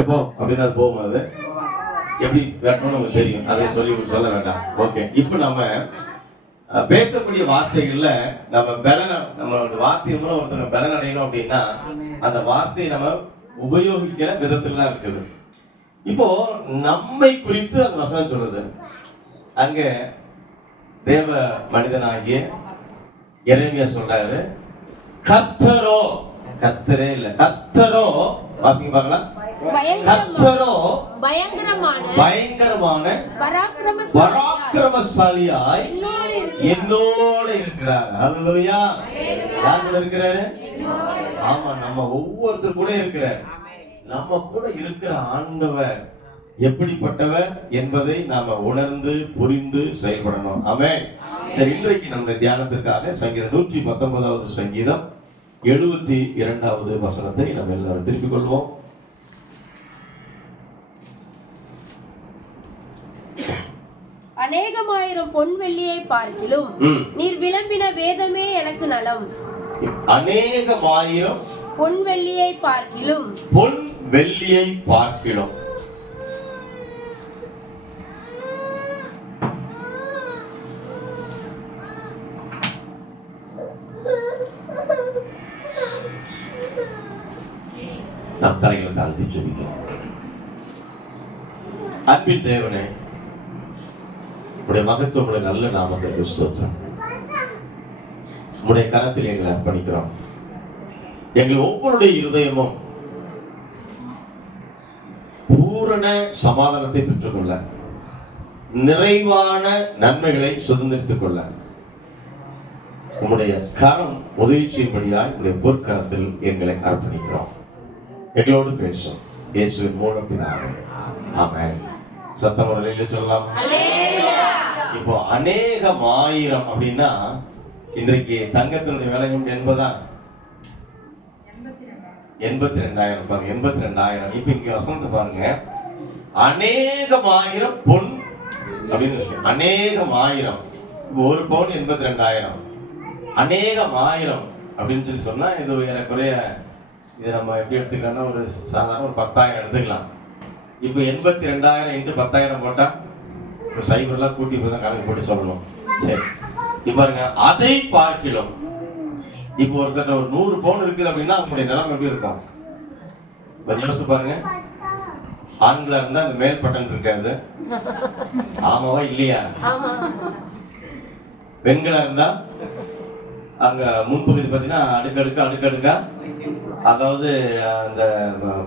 எப்போ அப்படின்னு அது போகும்போது எப்படி வெட்டணும் நமக்கு தெரியும், அதை சொல்ல வேண்டாம். ஓகே, இப்போ நம்ம பேசக்கூடிய வார்த்தைகள்ல நம்ம நம்மளோட வார்த்தை மூலம் ஒருத்தங்க பலன் அடையணும் அப்படின்னா அந்த வார்த்தையை நம்ம உபயோகிக்கிற விதத்துல தான் இருக்குது. இப்போ நம்மை குறித்து அந்த வசனம் சொல்லுது. அங்க தேவ மனிதனாகிய எரேமியா சொல்றாரு, கர்த்தரோ, கர்த்தரே இல்ல, கர்த்தரோ, வாசிங்க பார்க்கலாம், கர்த்தரோ பயங்கரமான பராக்கிரமசாலியாய் என்னோட இருக்கிறார். அல்லேலூயா. யார் கூட இருக்கிறாரு? ஆமா, நம்ம ஒவ்வொருத்தர் கூட இருக்கிறார். நம்ம கூட இருக்கிற ஆண்டவர் எப்படிப்பட்டவர் என்பதை நாம உணர்ந்து புரிந்து செயல்படணும். ஆமென். சரி, இன்றைக்கு நம்ம தியானத்திற்காக சங்கீதம் 119வது சங்கீதம் 72வது வசனத்தை நம்ம எல்லாரும் திருப்பிக் கொள்வோம். அநேகமாயிரம் பொன் வெள்ளியை பார்க்கிலும் நீர் விளம்பின வேதமே எனக்கு நலம். அநேகமாயிரம் பொன் வெள்ளியை பார்க்கிலும், பொன் வெள்ளியை பார்க்கிலும். நாம் தலைகளை தாழ்த்தி ஜெபிக்கிறோம். அன்பின் தேவனே, உடைய மகத்துவமுள்ள நல்ல நாமத்திற்கு ஸ்தோத்திரம். உடைய கரத்தில் எங்களை அர்ப்பணிக்கிறோம். எங்கள் ஒவ்வொருடைய இருதயமும் பூரண சமாதானத்தை பெற்றுக்கொள்ள, நிறைவான நன்மைகளை சுதந்திரித்துக் கொள்ள உம்முடைய கரம் உதவி செய்யும்படியாய் உடைய பொற்கரத்தில் எங்களை அர்ப்பணிக்கிறோம். எங்களோடு பேசும் இயேசுவின் மூலத்தினாலே ஆமென். சத்தம் முறையில சொல்லலாம். இப்போ அநேகமாயிரம் அப்படின்னா இன்றைக்கு தங்கத்தினுடைய விலையும் 82,000 பாருங்க, 82,000. இப்ப இங்க வசனத்தை பாருங்க, அநேகமாயிரம் பொன் அப்படின்னு இருக்கு. அநேகமாயிரம், ஒரு பவுன் 82,000. அநேகமாயிரம் அப்படின்னு சொல்லி சொன்னா இது ஏறக்குறைய, இது நம்ம எப்படி எடுத்துக்கலாம்னா ஒரு சாதாரண ஒரு 10,000 எடுத்துக்கலாம். இப்போ 82,000 இன்ட்டு 10,000 போட்டா இப்போ சைபர்லாம் கூட்டி போய் தான் கணக்கு போட்டு சொல்லணும். சரி, இப்போ பாருங்க, அதை பார்க்கிலும் இப்போ ஒருத்தர் ஒரு 100 பவுன் இருக்குது அப்படின்னா அவங்களுடைய நிலைமை எப்படி இருக்கும் கொஞ்சம் யோசிச்சு பாருங்க. ஆண்களா இருந்தா அந்த மேல் பட்டன் இருக்காது, ஆமாவா இல்லையா? பெண்களா இருந்தா அங்க முன்பகுதி பார்த்தீங்கன்னா அடுக்கடுக்கா, அதாவது அந்த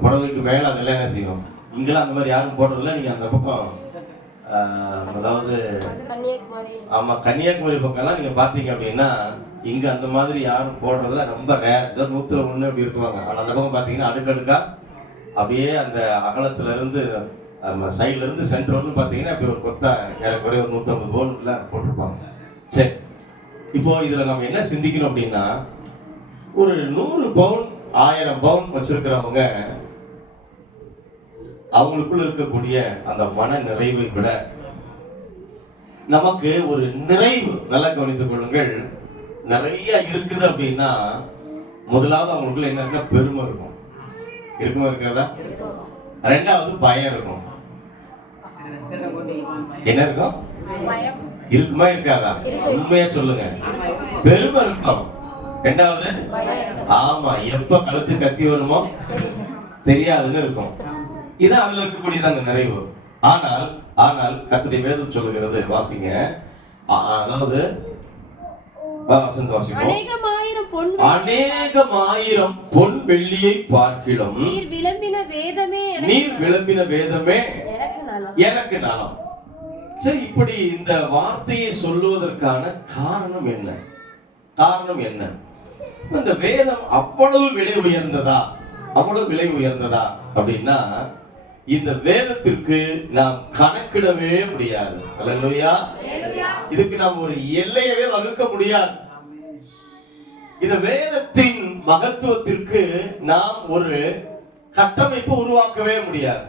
புடவைக்கு மேல அதெல்லாம் என்ன செய்யும். இங்கெல்லாம் அந்த மாதிரி யாரும் போடுறதில்ல. நீங்க அந்த பக்கம் அதாவது ஆமா கன்னியாகுமரி பக்கம்லாம் நீங்க பாத்தீங்க அப்படின்னா இங்க அந்த மாதிரி யாரும் போடுறதுல ரொம்ப ரேர். 101 அப்படி இருக்குவாங்க. ஆனா அந்த பக்கம் பாத்தீங்கன்னா அடுக்கடுக்கா அப்படியே அந்த அகலத்துல இருந்து சைட்ல இருந்து சென்டர் வந்து பாத்தீங்கன்னா அப்படி ஒரு கொத்தா ஏறக்குறைய ஒரு 150 பவுன்ல போட்டிருப்பாங்க. சரி, இப்போ இதுல நம்ம என்ன சிந்திக்கணும் அப்படின்னா, ஒரு 100 பவுன் 1000 பவுன் வச்சிருக்கிறவங்க அவங்களுக்குள்ள இருக்கக்கூடிய அந்த மன நிறைவை விட நமக்கு ஒரு நிறைவு, நல்லா கவனித்துக் கொள்ளுங்கள், நிறைய இருக்குது அப்படின்னா முதலாவது அவங்களுக்குள்ள என்ன இருக்கா, பெருமை இருக்கும். இருக்குமா இருக்கிறதா? ரெண்டாவது பயம் இருக்கும். என்ன இருக்கும்? இருக்குமா இருக்காதா? உண்மையா சொல்லுங்க. பெருமை இருக்கும். ரெண்டாவது ஆமா, எப்ப கழுத்து கத்தி வருமோ தெரியாதுன்னு இருக்கும். இதான் அதுல இருக்கக்கூடியது அந்த நிறைவு. ஆனால் கர்த்தருடைய வேதம் சொல்லுகிறது, வாசிங்க, அதாவது அநேகமாயிரம் பொன் வெள்ளியை பார்க்கிலும் நீர் விளம்பின வேதமே எனக்கு நலம். சரி, இப்படி இந்த வார்த்தையை சொல்லுவதற்கான காரணம் என்ன? இந்த வேதம் அவ்வளவு விலை உயர்ந்ததா அப்படின்னா இந்த வேதத்திற்கு நாம் கணக்கிடவே முடியாது. அல்லேலூயா. இதுக்கு நாம் ஒரு எல்லையவே வகுக்க முடியாது. இந்த வேதத்தின் மகத்துவத்திற்கு நாம் ஒரு கட்டமைப்பு உருவாக்கவே முடியாது.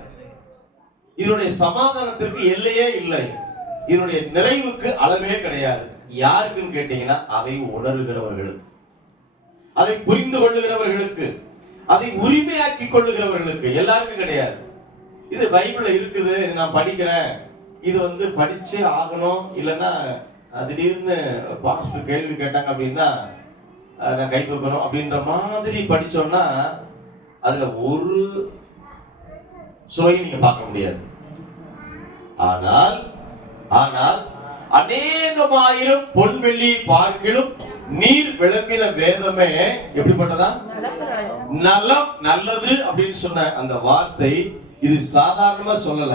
இதனுடைய சமாதானத்திற்கு எல்லையே இல்லை. இதனுடைய நிறைவுக்கு அளவே கிடையாது. யாருக்குன்னு கேட்டீங்கன்னா அதை உணர்கிறவர்களுக்கு, அதை புரிந்து கொள்ளுகிறவர்களுக்கு, அதை உரிமையாக்கி கொள்ளுகிறவர்களுக்கு, எல்லாருக்கும் கிடையாது. இது பைபிள்ல இருக்குது, நான் படிக்கிறேன், இது படிச்சே ஆகணும், இல்லைன்னா திடீர்னு பாஸ்டர் கேள்வி கேட்டாங்க அப்படின்னா நான் கை தூக்கணும் அப்படின்ற மாதிரி படிச்சோம்னா அதுல ஒரு சுவையை நீங்க பார்க்க முடியாது. ஆனால் ஆனால் அநேகமாயிரம் பொன் வெள்ளி பார்க்கிலும் நீர் விளம்பின வேதமே எப்படிப்பட்டதா? நலம், நல்லது அப்படின்னு சொன்ன அந்த வார்த்தை இது சாதாரணமா சொல்லல,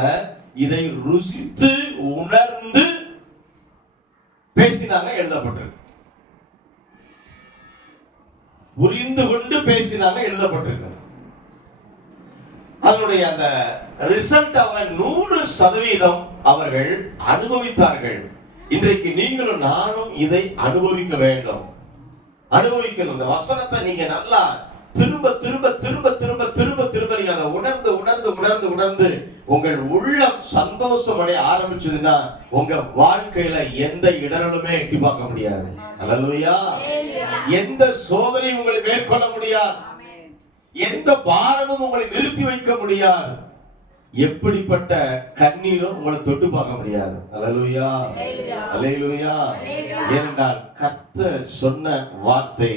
இதை ருசித்து உணர்ந்து பேசினாங்க, எழுதப்பட்டிருக்கு. புரிந்து கொண்டு பேசினாங்க, எழுதப்பட்டிருக்கு. அதனுடைய அந்த ரிசல்ட் அவங்க 100% அவர்கள் அனுபவித்தார்கள். இன்றைக்கு நீங்களும் நானும் இதை அனுபவிக்க வேண்டும், அனுபவிக்கணும். இந்த வசனத்தை நீங்க நல்லா திரும்ப திரும்ப திரும்ப திரும்ப திரும்ப திரும்ப நீங்க அதை உணர்ந்து உணர்ந்து உணர்ந்து உணர்ந்து உங்கள் உள்ளம் சந்தோஷம் அடைய ஆரம்பிச்சதுன்னா உங்க வாழ்க்கையில எந்த இடரலுமே எட்டி பார்க்க முடியாது. அல்லேலூயா. எந்த சோதனையும் உங்களை மேற்கொள்ள முடியாது, எந்த பாரமும் உங்களை நிறுத்தி வைக்க முடியாது, எப்படிப்பட்ட கண்ணீரும் உங்களை தொட்டு பார்க்க முடியாது. அல்லேலூயா, அல்லேலூயா. ஏனென்றால் கர்த்தர் சொன்ன வார்த்தை,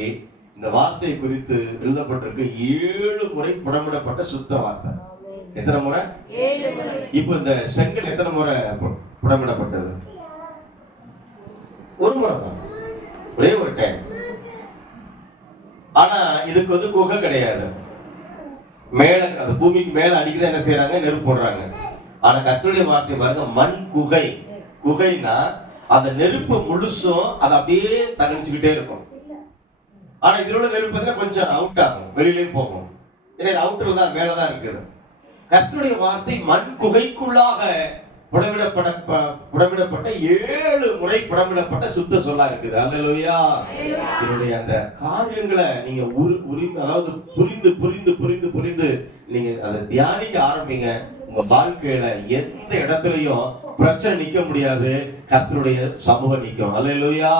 இந்த வார்த்தை குறித்து எழுதப்பட்டிருக்கு 7 முறை புடமிடப்பட்ட சுத்த வார்த்தை. எத்தனை முறை? 7 முறை. இப்போ இந்த செங்கல் எத்தனை முறை புடமிடப்பட்டது? ஒரு முறை தான், ஒரே ஒரு டைம். ஆனா இதுக்கு குகை கிடையாது. மேல அந்த பூமிக்கு மேல அடிக்குதான் என்ன செய்யறாங்க? நெருப்பு போடுறாங்க. ஆனா கர்த்தருடைய வார்த்தை பாருங்க, மண் குகை. குகைனா அந்த நெருப்பு முழுசும் அது அப்படியே தகனிச்சுக்கிட்டே இருக்கும். ஆனா இதுல உள்ள நெருப்பு கொஞ்சம் அவுட் ஆகும், வெளியிலே போகும். ஏன்னா அவுட்டர்ல தான், மேலதான் இருக்குது. கர்த்தருடைய வார்த்தை மண் குகைக்குள்ளாக புடமிடப்பட்ட 7 முறை புடமிடப்பட்ட சுத்த சொல்லா இருக்குது. அல்லேலூயா. இதனுடைய அந்த காரியங்களை நீங்க அதாவது புரிந்து புரிந்து புரிந்து புரிந்து நீங்க அதை தியானிக்க ஆரம்பிங்க. உங்க வாழ்க்கையில எந்த இடத்துலயும் பிரச்சனை நிக்க முடியாது, கர்த்தருடைய சமூகம் நிக்கும். அல்லேலூயா.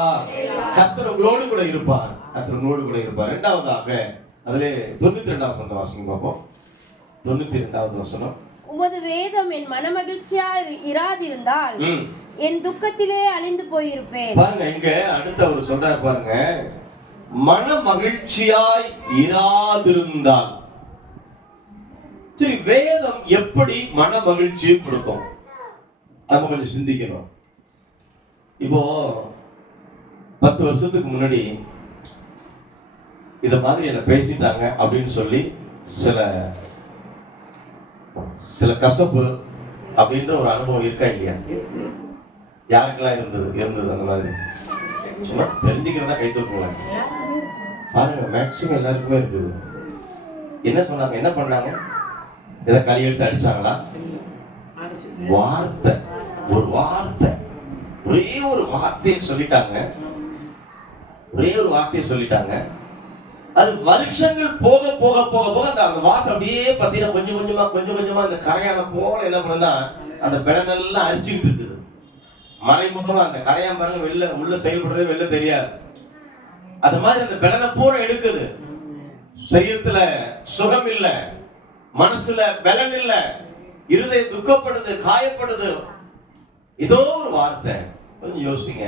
கர்த்தர் உங்களோடு கூட இருப்பார், கர்த்தர் உங்களோடு கூட இருப்பார். இரண்டாவதாக அதிலே 92வது வசனம் வாசிங்க பார்ப்போம். 92வது வசனம். உமது வேதம் என் மனமகிழ்ச்சியா இராதிருந்தால் என் துக்கத்திலே அழிந்து போயிருப்பேன். பாருங்க, இங்க அடுத்து அவர் சொல்றாரு பாருங்க, மன மகிழ்ச்சியாய் இராதிருந்தால். சரி, வேதம் எப்படி மன மகிழ்ச்சியை கொடுக்கும்? அது கொஞ்சம் சிந்திக்கணும். இப்போ 10 வருஷத்துக்கு முன்னாடி இத மாதிரி என்ன பேசிட்டாங்க அப்படின்னு சொல்லி சில கசப்பு அப்படின்ற ஒரு அனுபவம் இருக்கா இல்லையா? யாருக்கெல்லாம் இருந்தது அந்த மாதிரி? சும்மா தெரிஞ்சுக்கிறதா கை தூக்குவாங்க பாருங்க, மேக்சிமம் எல்லாருக்குமே இருக்குது. என்ன சொன்னாங்க? என்ன பண்ணாங்க? ஏதோ களி எடுத்து அடிச்சாங்களா? வார்த்தை, ஒரு வார்த்தை, ஒரே ஒரு வார்த்தையை சொல்லிட்டாங்க, ஒரே ஒரு வார்த்தையை சொல்லிட்டாங்க. அது வருஷங்கள் போக போக போக போக அந்த வார்த்தை அப்படியே பார்த்தீங்கன்னா கொஞ்சம் கொஞ்சமா அந்த கரையான போல என்ன பண்ணுன்னா அந்த பிளனெல்லாம் அரிச்சுக்கிட்டு இருக்குது. மறைமுகமா அந்த கரையான் பாருங்க, வெளில உள்ள செயல்படுறது வெளில தெரியாது. அது மாதிரி அந்த பிளனை பூரா எடுக்குது. சரீரத்துல சுகம் இல்ல, மனசுல பலன் இல்ல, இருதயம் துக்கப்படுது, காயப்படுது. ஏதோ ஒரு வார்த்தை. கொஞ்சம் யோசிங்க.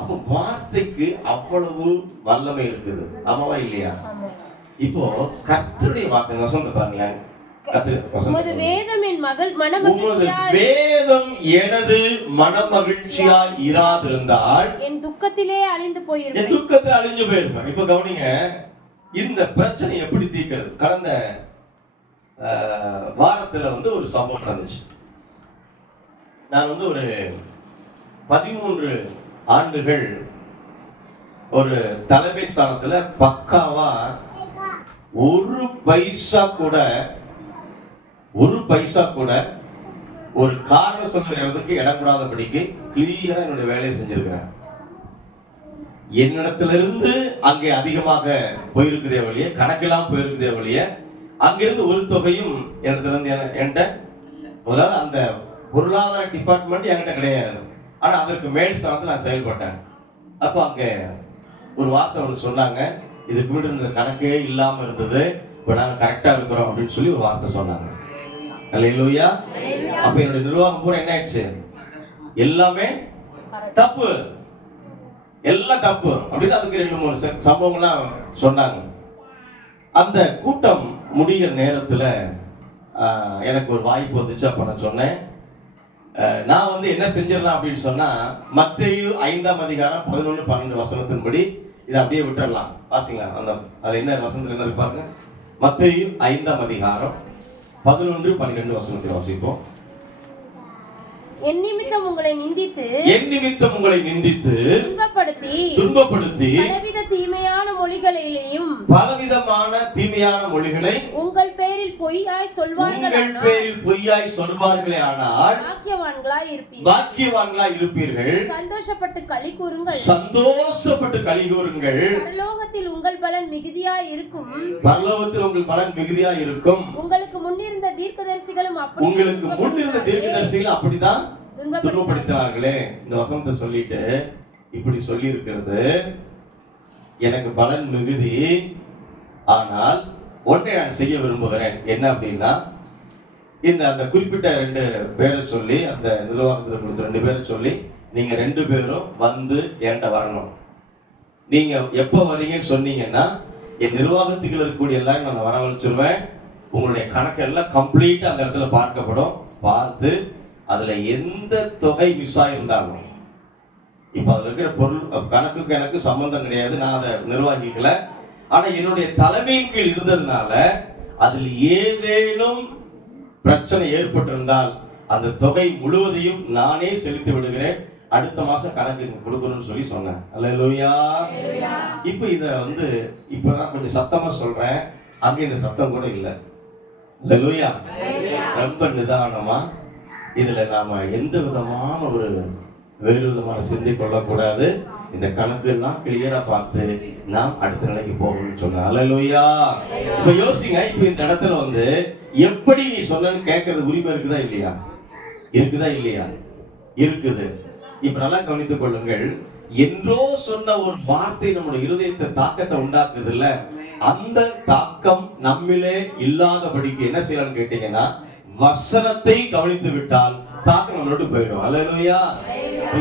அப்ப வார்த்தைக்கு அவ்வளவு வல்லமை இருக்குது, ஆமாவா இல்லையா? இப்போ கர்த்தருடைய வார்த்தை வசந்த பாருங்களேன். உமது வேதம் என் வேதம் எனது மனமகிழ்ச்சியா இராதிருந்தால் என் துக்கத்திலே அழிந்து போயிருப்பேன். என் துக்கத்தில் அழிஞ்சு போயிருப்பேன். இப்ப கவனிங்க, இந்த பிரச்சனை எப்படி தீர்க்கிறது? கடந்த வாரத்துல ஒரு சம்பவம் நடந்துச்சு. நான் ஒரு 13 ஆண்டுகள் ஒரு தலைமை ஸ்தானத்துல பக்காவா ஒரு பைசா கூட ஒரு காரணம் சொல்றதுக்கு இடம் கூடாதபடிக்கு கிளியரா என்னுடைய வேலையை செஞ்சிருக்கிறேன். என்னிடத்திலிருந்து அங்கே அதிகமாக போயிருக்கிறதே வழிய, கணக்கெல்லாம் போயிருக்கிறதே வழிய, அங்கிருந்து ஒரு தொகையும் என்கிட்ட முதல்ல அந்த பொருளாதார டிபார்ட்மெண்ட் என்கிட்ட கிடையாது. ஆனா அதற்கு மேல் ஸ்தானத்தில் நான் செயல்பட்டேன். அப்போ அங்க ஒரு வார்த்தை சொன்னாங்க, இதுக்கு முன்னாடி இருந்த கணக்கே இல்லாம இருந்தது, இப்போ நாங்கள் கரெக்டாக இருக்கிறோம் அப்படின்னு சொல்லி ஒரு வார்த்தை சொன்னாங்க. அல்லேலூயா. அப்போ என்னுடைய நிர்வாகம் பூரா என்ன ஆயிடுச்சு? எல்லாமே தப்பு, எல்லாம் தப்பு அப்படின்னு அதுக்கு 2-3 சம்பவங்கள்லாம் சொன்னாங்க. அந்த கூட்டம் முடிகிற நேரத்தில் எனக்கு ஒரு வாய்ப்பு வந்துச்சு. அப்போ நான் சொன்னேன், நான் வந்து என்ன செஞ்சிடலாம் அப்படின்னு சொன்னா, மத்தேயு 5ஆம் அதிகாரம் 11-12 வசனத்தின்படி இதை அப்படியே விட்டுறலாம். வாசிங்களா, அந்த அது என்ன வசனத்துல என்ன இருக்கு பாருங்க. மத்தேயு 5ஆம் அதிகாரம் 11-12 வசனத்தில் வாசிப்போம். என் நிமித்தம் உங்களை நிந்தித்து துன்பப்படுத்தி பலவித தீமையான மொழிகளை உங்கள் பேரில் பொய்யாய் சொல்வார்களே ஆனால் பாக்கியவான்களாய் இருப்பீர்கள். சந்தோஷப்பட்டு களி கூறுங்கள். பரலோகத்தில் உங்கள் பலன் மிகுதியாய் இருக்கும். உங்களுக்கு முன்னிருந்த தீர்க்கதரிசிகளும் அப்படிதான் துன்பப்படுத்தினார்களே. இந்த வசனத்தை சொல்லிட்டு இப்படி சொல்லி இருக்கிறது, எனக்கு பலன் மிகுதி, ஆனால் ஒன்றை நான் செய்ய விரும்புகிறேன். என்ன அப்படின்னா, அந்த குறிப்பிட்ட 2 பேரை சொல்லி, அந்த நிர்வாகத்தில் கொடுத்த 2 பேரை சொல்லி, நீங்க 2 பேரும் வந்து என்கிட்ட வரணும். நீங்க எப்ப வரீங்கன்னு சொன்னீங்கன்னா, என் நிர்வாகத்துக்கு இருக்கக்கூடிய எல்லாரும் நான் வரவழைச்சிருவேன். உங்களுடைய கணக்கு எல்லாம் கம்ப்ளீட்டா அந்த இடத்துல பார்க்கப்படும். பார்த்து அதுல எந்த தொகை மிஸ் ஆயிருந்தாலும், இப்ப அதுல இருக்கிற பொருள் கணக்குக்கு எனக்கு சம்பந்தம் கிடையாது, நான் அதை நிர்வகிக்கல. ஆனா என்னுடைய தலைமையின் கீழ் இருந்ததுனால அதில் ஏதேனும் பிரச்சனை ஏற்பட்டிருந்தால் அந்த தொகை முழுவதையும் நானே செலுத்தி விடுகிறேன். அடுத்த மாசம் கணக்கு கொடுக்கணும்னு சொல்லி சொன்னேன். அல்லேலூயா. இப்ப இத வந்து இப்பதான் கொஞ்சம் சத்தமா சொல்றேன், அங்க இந்த சத்தம் கூட இல்லை. அல்லேலூயா. ரொம்ப நிதானமா, இதுல நாம எந்த விதமான ஒரு வேறு விதமான சிந்தை கொள்ளக்கூடாது. இந்த கணக்கு எல்லாம் கிளியரா பார்த்து நாம் அடுத்த நிலைக்கு போகணும்னு சொன்னேன். அல்லேலூயா. இப்ப யோசிங்க, இப்ப இந்த இடத்துல வந்து எப்படி நீ சொன்னன்னு கேட்கறது உரிமை இருக்குதா இல்லையா? இருக்குது. இப்ப நல்லா கவனித்துக் கொள்ளுங்கள். என்றோ சொன்ன ஒரு வார்த்தை நம்முடைய இருதயத்தை தாக்கத்தை உண்டாக்குது இல்ல, அந்த தாக்கம் நம்மிலே இல்லாதபடிக்கு என்ன செய்யலாம்னு கேட்டீங்கன்னா, வசனத்தை கவனித்து விட்டால் தாக்கம் நம்மளோட போயிடும். அல்லேலூயா.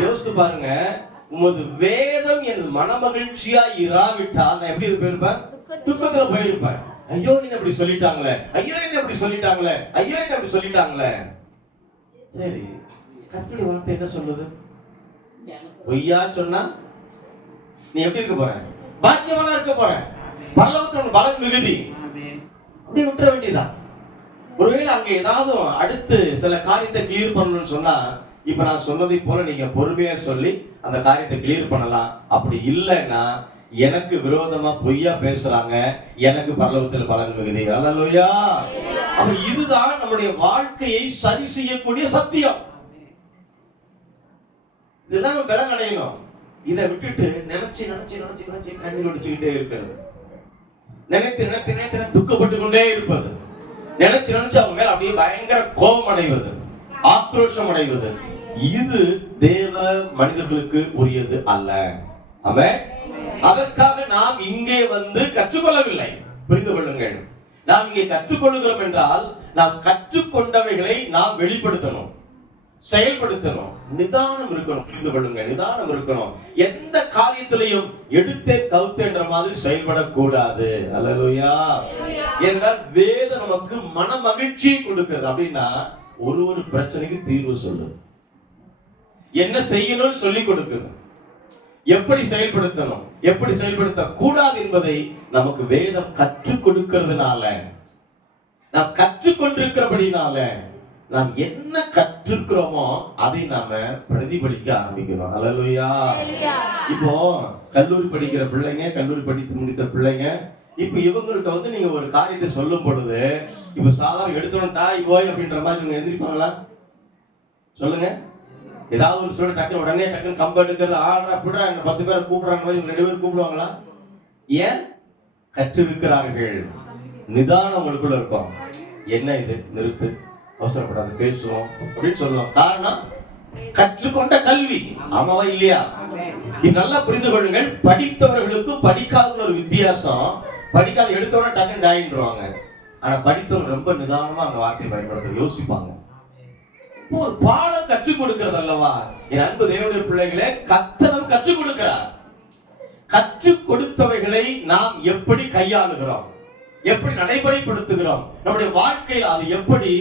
யோசித்து பாருங்க, உமது வேதம் என் மனமகிழ்ச்சியா இராவிட்டால் நான் எப்படி போயிருப்பேன்? துக்கத்துல போயிருப்பேன். ஐயோ என்ன இப்படி சொல்லிட்டாங்களே, சரி, கர்த்தருடைய வார்த்தை என்ன சொல்லுது? பொய்யா சொன்னா நீ எப்படி இருக்க போற? பாக்கியவானா இருக்க போற. பரலோகத்துல பலன் மிகுதி. அப்படியே விட்டுற வேண்டியதான். ஒருவேளை அங்க ஏதாவது அடுத்து சில காரியத்தை கிளியர் பண்ணணும்னு சொன்னா, இப்ப நான் சொன்னதை போல நீங்க பொறுமையா சொல்லி அந்த காரியத்தை கிளியர் பண்ணலாம். அப்படி இல்லைன்னா, எனக்கு விரோதமா பொய்யா பேசுறாங்க, எனக்கு பரலோகத்தில் பலன் மிகுதி. அல்லேலூயா. அப்ப இதுதான் நம்முடைய வாழ்க்கையை சரி செய்யக்கூடிய சத்தியம். இதெல்லாம் நம்ம பலன் அடையணும். இதை விட்டுட்டு நினைச்சு கண்ணீர் ஒடிச்சுக்கிட்டே இருக்கிறது, நினைத்து துக்கப்பட்டு கொண்டே இருப்பது, நினைச்சு அவங்க மேல அப்படியே பயங்கர கோபம் அடைவது, ஆக்ரோஷம் அடைவது, இது தேவ மனிதர்களுக்கு உரியது அல்ல. ஆமென். அதற்காக நாம் இங்கே வந்து கற்றுக்கொள்ளவில்லை. புரிந்து கொள்ளுங்கள். நாம் இங்கே கற்றுக்கொள்ளுகிறோம் என்றால், நாம் கற்றுக்கொண்டவைகளை நாம் வெளிப்படுத்தணும், செயல்படுத்தணும். நிதானம் இருக்கணும். புரிந்து கொள்ளுங்க, நிதானம் இருக்கணும். எந்த காரியத்திலையும் எடுத்தே கவுத்தேன்ற மாதிரி செயல்படக்கூடாது. அல்லேலூயா. என்றால் வேதம் நமக்கு மன மகிழ்ச்சியை கொடுக்கிறது. அப்படின்னா ஒரு பிரச்சனைக்கு தீர்வு சொல்லுது, என்ன செய்யணும்னு சொல்லி கொடுக்குது, எப்படி செயல்படுத்தணும், எப்படி செயல்படுத்த கூடாது என்பதை நமக்கு வேதம் கற்றுக் கொடுக்கிறதுனால, நாம் கற்றுக்கொண்டிருக்கிறபடினால, நாம் என்ன கற்றுக்கிறோமோ அதை நாம பிரதிபலிக்க ஆரம்பிக்கிறோம். அல்லேலூயா. இப்போ கல்லூரி படிக்கிற பிள்ளைங்க, கல்லூரி படித்து முடித்த பிள்ளைங்க, இப்ப இவங்கள்ட்ட வந்து நீங்க ஒரு காரியத்தை சொல்லும் பொழுது, இப்ப சாதாரண எடுத்துட்டா போய் அப்படின்ற மாதிரி இவங்க எந்திரிப்பாங்களா? சொல்லுங்க. ஏதாவது ஒரு சொல்ல டக்குன்னு உடனே டக்குன்னு கம்பு எடுக்கிறது, ஆடுறா பிடுறா, இந்த 10 பேரை கூப்பிடுறாங்க மாதிரி 2 பேர் கூப்பிடுவாங்களா? ஏன்? கற்றிருக்கிறார்கள். நிதானம் உங்களுக்குள்ள இருக்கும். என்ன இது, நிறுத்து, அவசரப்படாது, பேசுவோம் அப்படின்னு சொல்லுவோம். காரணம் கற்றுக்கொண்ட கல்வி. ஆமாவா இல்லையா? இது நல்லா புரிந்து கொள்ளுங்கள். படித்தவர்களுக்கும் படிக்காத ஒரு வித்தியாசம். படிக்காத எடுத்தோட டக்குன்னு டாயின்றுவாங்க. ஆனா படித்தவங்க ரொம்ப நிதானமா அந்த வார்த்தையை பயன்படுத்த யோசிப்பாங்க. ஒரு பாடம் கற்றுக் கொடுக்கிறது அல்லவா? என் அன்பு தேவனுடைய பிள்ளைகளே, கர்த்தர் கற்றுக் கொடுக்கிறார். கற்றுக் கொடுத்தவைகளை நாம் எப்படி கையாளுகிறோம், எப்படி நடைமுறைப்படுத்துகிறோம், நம்முடைய வாழ்க்கையில் அது எப்படி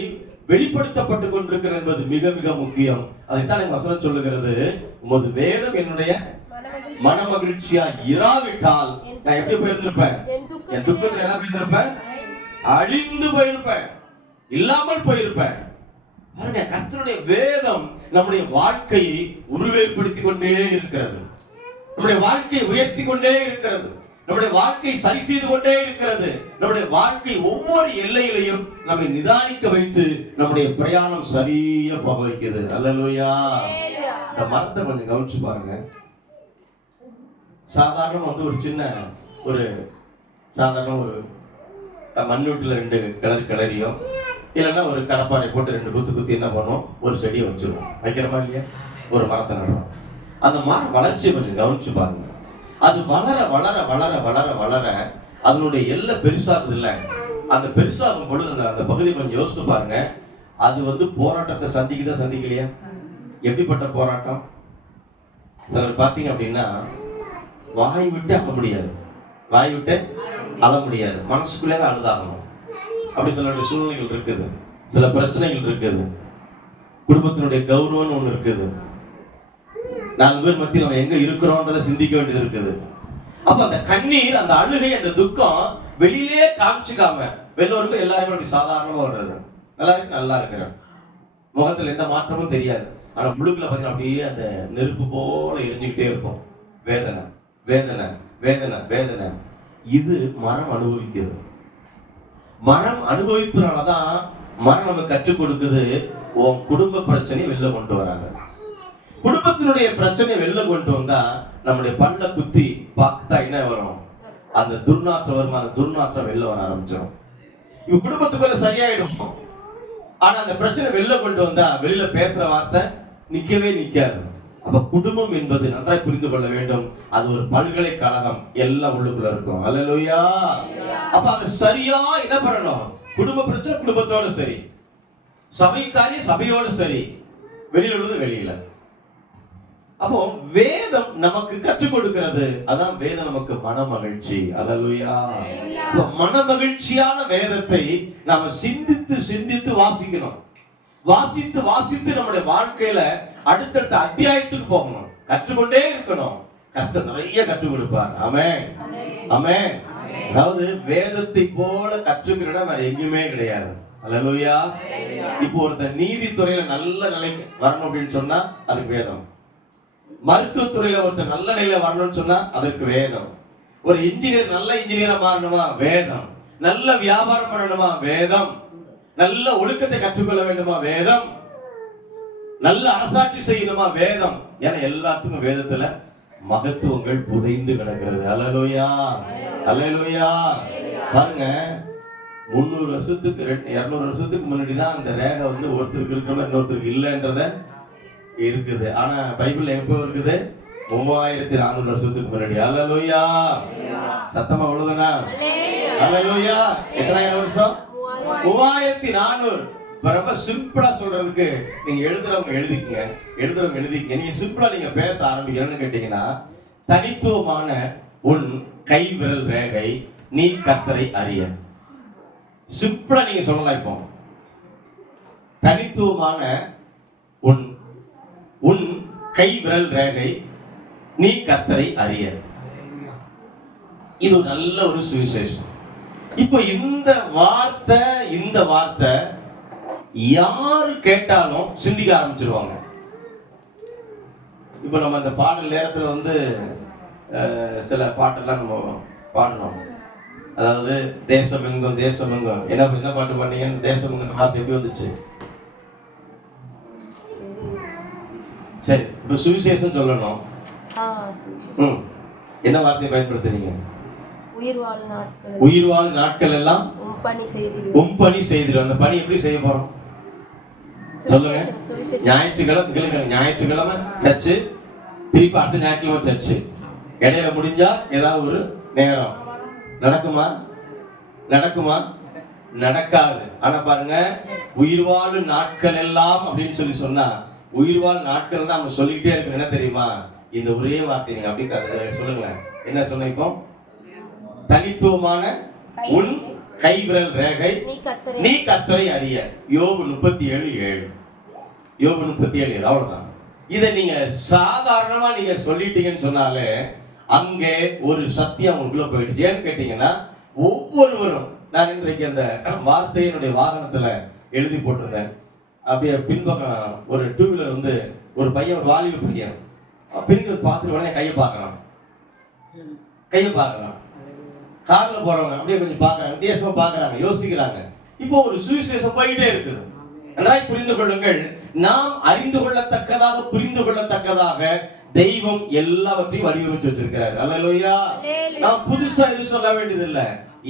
வெளிப்படுத்தப்பட்டு கொண்டிருக்கிறது என்பது மிக மிக முக்கியம். அதைத்தான் வசனம் சொல்லுகிறது, உமது வேதம் என்னுடைய மனமகிழ்ச்சியா இராவிட்டால் நான் எப்படி போயிருந்திருப்பேன்? என் துக்கத்தில் என்ன போயிருந்திருப்பேன்? அழிந்து போயிருப்பேன், இல்லாமல் போயிருப்பேன். பாருங்க, கர்த்தருடைய வேதம் நம்முடைய வாழ்க்கையை உருவேற்படுத்திக் கொண்டே இருக்கிறது, நம்முடைய வாழ்க்கையை உயர்த்தி கொண்டே இருக்கிறது, நம்முடைய வாழ்க்கையை சரி செய்து கொண்டே இருக்கிறது. நம்முடைய வாழ்க்கை ஒவ்வொரு எல்லையிலையும் நம்மை நிதானிக்க வைத்து நம்முடைய பிரயாணம் சரியா போக வைக்குது. அல்லேலூயா. இந்த மரத்தை கொஞ்சம் கவனிச்சு பாருங்க. சாதாரண ஒரு சின்ன ஒரு சாதாரண ஒரு மண்ணூட்டில் 2 கிளறு கிளறியோ இல்லைன்னா ஒரு கடப்பாறை போட்டு 2 குத்து குத்தி என்ன பண்ணும், ஒரு செடியை வச்சிருவோம். வைக்கிறோமா இல்லையா? ஒரு மரத்தை நடுறோம். அந்த மரம் வளர்ச்சியை கொஞ்சம் கவனிச்சு பாருங்க. அது வளர வளர வளர வளர வளர அதனுடைய எல்லை பெருசாகுது இல்ல? அந்த பெருசாகும் பொழுது அந்த பகுதி கொஞ்சம் யோசித்து பாருங்க. அது போராட்டத்தை சந்திக்கலையா? எப்படிப்பட்ட போராட்டம்? சிலர் பார்த்தீங்க அப்படின்னா வாய் விட்டு அழ முடியாது, வாய் விட்டு அழ முடியாது, மனசுக்குள்ளே தான் அழுதாகணும். அப்படி சில சூழ்நிலைகள் இருக்குது, சில பிரச்சனைகள் இருக்குது, குடும்பத்தினுடைய கௌரவம்னு ஒண்ணு இருக்குது, 4 பேர் மத்தியில் நம்ம எங்க இருக்கிறோம்ன்றதை சிந்திக்க வேண்டியது இருக்குது. அப்ப அந்த கண்ணீர், அந்த அழுகை, அந்த துக்கம் வெளியிலே காமிச்சுக்காம வெளில எல்லாருமே அப்படி சாதாரணமா வர்றது. நல்லா இருக்கு, நல்லா இருக்கிறேன், முகத்துல எந்த மாற்றமும் தெரியாது. ஆனா முழுக்குல பாத்தீங்கன்னா அப்படியே அந்த நெருப்பு போல எரிஞ்சுக்கிட்டே இருக்கும். வேதனை வேதனை வேதனை வேதனை. இது மரம் அனுபவிக்கிறது. மரம் அனுபவிப்பதனாலதான் மரம் நமக்கு கற்றுக் கொடுக்குது, உன் குடும்ப பிரச்சனையை வெளில கொண்டு வராங்க. குடும்பத்தினுடைய பிரச்சனை வெளில கொண்டு வந்தா நம்முடைய பல்ல குத்தி பார்த்தா என்ன வரும்? அந்த துர்நாற்றம் வரும். அந்த துர்நாற்றம் வெளில வர ஆரம்பிச்சிடும். இப்ப குடும்பத்துக்குள்ள சரியாயிடும். ஆனா அந்த பிரச்சனை வெளில கொண்டு வந்தா வெளியில பேசுற வார்த்தை நிக்கவே நிக்காது. அப்ப குடும்பம் என்பது நன்றாய் புரிந்து கொள்ள வேண்டும், அது ஒரு பல்கலைக்கழகம், எல்லாம் உள்ளுக்குள்ள இருக்கும். அல்லேலூயா. அப்ப அது சரியா என்ன பண்ணணும்? குடும்ப பிரச்சனை குடும்பத்தோட சரி, சபை காரியம் சபையோடு சரி, வெளியில உள்ளது வெளியில. அப்போ வேதம் நமக்கு கற்றுக் கொடுக்கிறது. அதான் வேதம் நமக்கு மனமகிழ்ச்சி. அல்லேலூயா. மனமகிழ்ச்சியான வேதத்தை நாம சிந்தித்து சிந்தித்து வாசிக்கணும். வாசித்து வாசித்து நம்முடைய வாழ்க்கையில அடுத்தடுத்த அத்தியாயத்துக்கு போகணும், கற்றுக்கொண்டே இருக்கணும். கர்த்தர் நிறைய கற்றுக் கொடுப்பார். ஆமென், ஆமென். அதாவது வேதத்தை போல கற்றுக்கிற வேற எங்குமே கிடையாது. அல்லேலூயா. இப்போ ஒருத்தர் நீதித்துறையில நல்ல நிலைக்கு வரணும் அப்படின்னு சொன்னா அதுக்கு வேதம். மருத்துவத்துறையில ஒருத்தர் நல்ல நிலையில வரணும்னு சொன்னா அதற்கு வேதம். ஒரு இன்ஜினியர் நல்ல இன்ஜினியரா மாறணுமா? வேதம். நல்ல வியாபாரம் பண்ணணுமா? வேதம். நல்ல ஒழுக்கத்தை கற்றுக்கொள்ள வேண்டுமா? வேதம். நல்ல அரசாட்சி செய்யணுமா? வேதம். ஏன்னா எல்லாத்துக்கும் வேதத்துல மகத்துவங்கள் புதைந்து கிடக்கிறது. அல்லேலூயா, அல்லேலூயா. பாருங்க, 300 வருஷத்துக்கு 200 வருஷத்துக்கு முன்னாடி தான் அந்த ரேகை ஒருத்தருக்கு இருக்கிற மாதிரி இன்னொருத்தருக்கு இல்லைன்றத இருக்குது. ஆனா பைபிள்ல எப்போ இருக்குது? 3400 வருஷத்துக்கு முன்னாடி. அல்லேலூயா. சத்தமா அவ்வளவுதானா? அல்லேலூயா. எத்தனாயிரம் வருஷம்? 3400. ரொம்ப சிம்பிளா சொல்றதுக்கு நீங்க எழுதுறவங்க எழுதிக்கங்க. நீங்க சிம்பிளா நீங்க பேச ஆரம்பிக்கிறேன்னு கேட்டீங்கன்னா, தனித்துவமான உன் கை விரல் ரேகை நீ கர்த்தரை அறிய. சிம்பிளா நீங்க சொல்லலாம். இப்போ தனித்துவமான உன் கை விரல் ரேகை நீ கர்த்தரை அறிய. இது நல்ல ஒரு சுவிசேஷம். இப்போ இந்த வார்த்தை யாரு கேட்டாலும் சிந்திக்க ஆரம்பிச்சிருவாங்க. இப்போ நம்ம அந்த பாடல் நேரத்துல சில பாட்டெல்லாம் நம்ம பாடணும். அதாவது தேசம் எங்கும் என்ன பாட்டு பண்ணீங்க? தேசம் எங்கும் வார்த்தை எப்படி வந்துச்சு? சரி, இப்ப சுவிசேஷம் சொல்லணும். என்ன வார்த்தையை பயன்படுத்துறீங்க? உயிர் வாழ் நாட்கள் எல்லாம் உம்பணி செய்திடும். அந்த பணி எப்படி செய்ய போறோம் சொல்லுங்க? ஞாயிற்றுக்கிழமை சர்ச்சு, திருப்பி அடுத்த ஞாயிற்றுக்கிழமை சர்ச்சு, இடையில முடிஞ்சா ஏதாவது ஒரு நேரம் நடக்குமா? நடக்குமா? நடக்காது. ஆனா பாருங்க, உயிர் வாழும் நாட்கள் எல்லாம் அப்படின்னு சொல்லி சொன்னா, உயிர் வாழ் நாட்கள் தான் நம்ம சொல்லிக்கிட்டே இருக்கணும். என்ன தெரியுமா? இந்த ஒரே வார்த்தை நீங்க அப்படி சொல்லுங்களேன். என்ன சொன்ன? இப்போ தனித்துவமான உன் கைவிரல் ரேகை நீ கர்த்தரை அறிய. யோபு 37:7. யோபு 37:7. அவ்வளவுதான். இதை நீங்க சாதாரணமா நீங்க சொல்லிட்டீங்கன்னு சொன்னாலே அங்கே ஒரு சத்தியம் உங்களுக்குள்ள போயிடுச்சு. ஏன்னு கேட்டீங்கன்னா, ஒவ்வொருவரும், நான் இன்றைக்கு அந்த வார்த்தையை என்னுடைய வாகனத்துல எழுதி போட்டிருந்தேன். அப்படியே பின்பக்கம் ஒரு டூ வீலர் வந்து ஒரு பையன், ஒரு வாலிப பையன் பெண்கள் பார்த்துட்டு உடனே கையை பார்க்கறான். கார்ல போறவங்க அப்படியே கொஞ்சம் பார்க்கறாங்க, வித்தியாசமா பார்க்கறாங்க, யோசிக்கிறாங்க. இப்போ ஒரு சுவிசேஷம் போயிட்டே இருக்குது. நன்றாய் புரிந்து கொள்ளுங்கள். நாம் அறிந்து கொள்ளத்தக்கதாக, புரிந்து கொள்ளத்தக்கதாக தெய்வம் எல்லாவற்றையும் வடிவமைச்சு வச்சிருக்கிறார். அல்லேலூயா. நாம் புதுசா எதுவும் சொல்ல வேண்டியது இல்லை.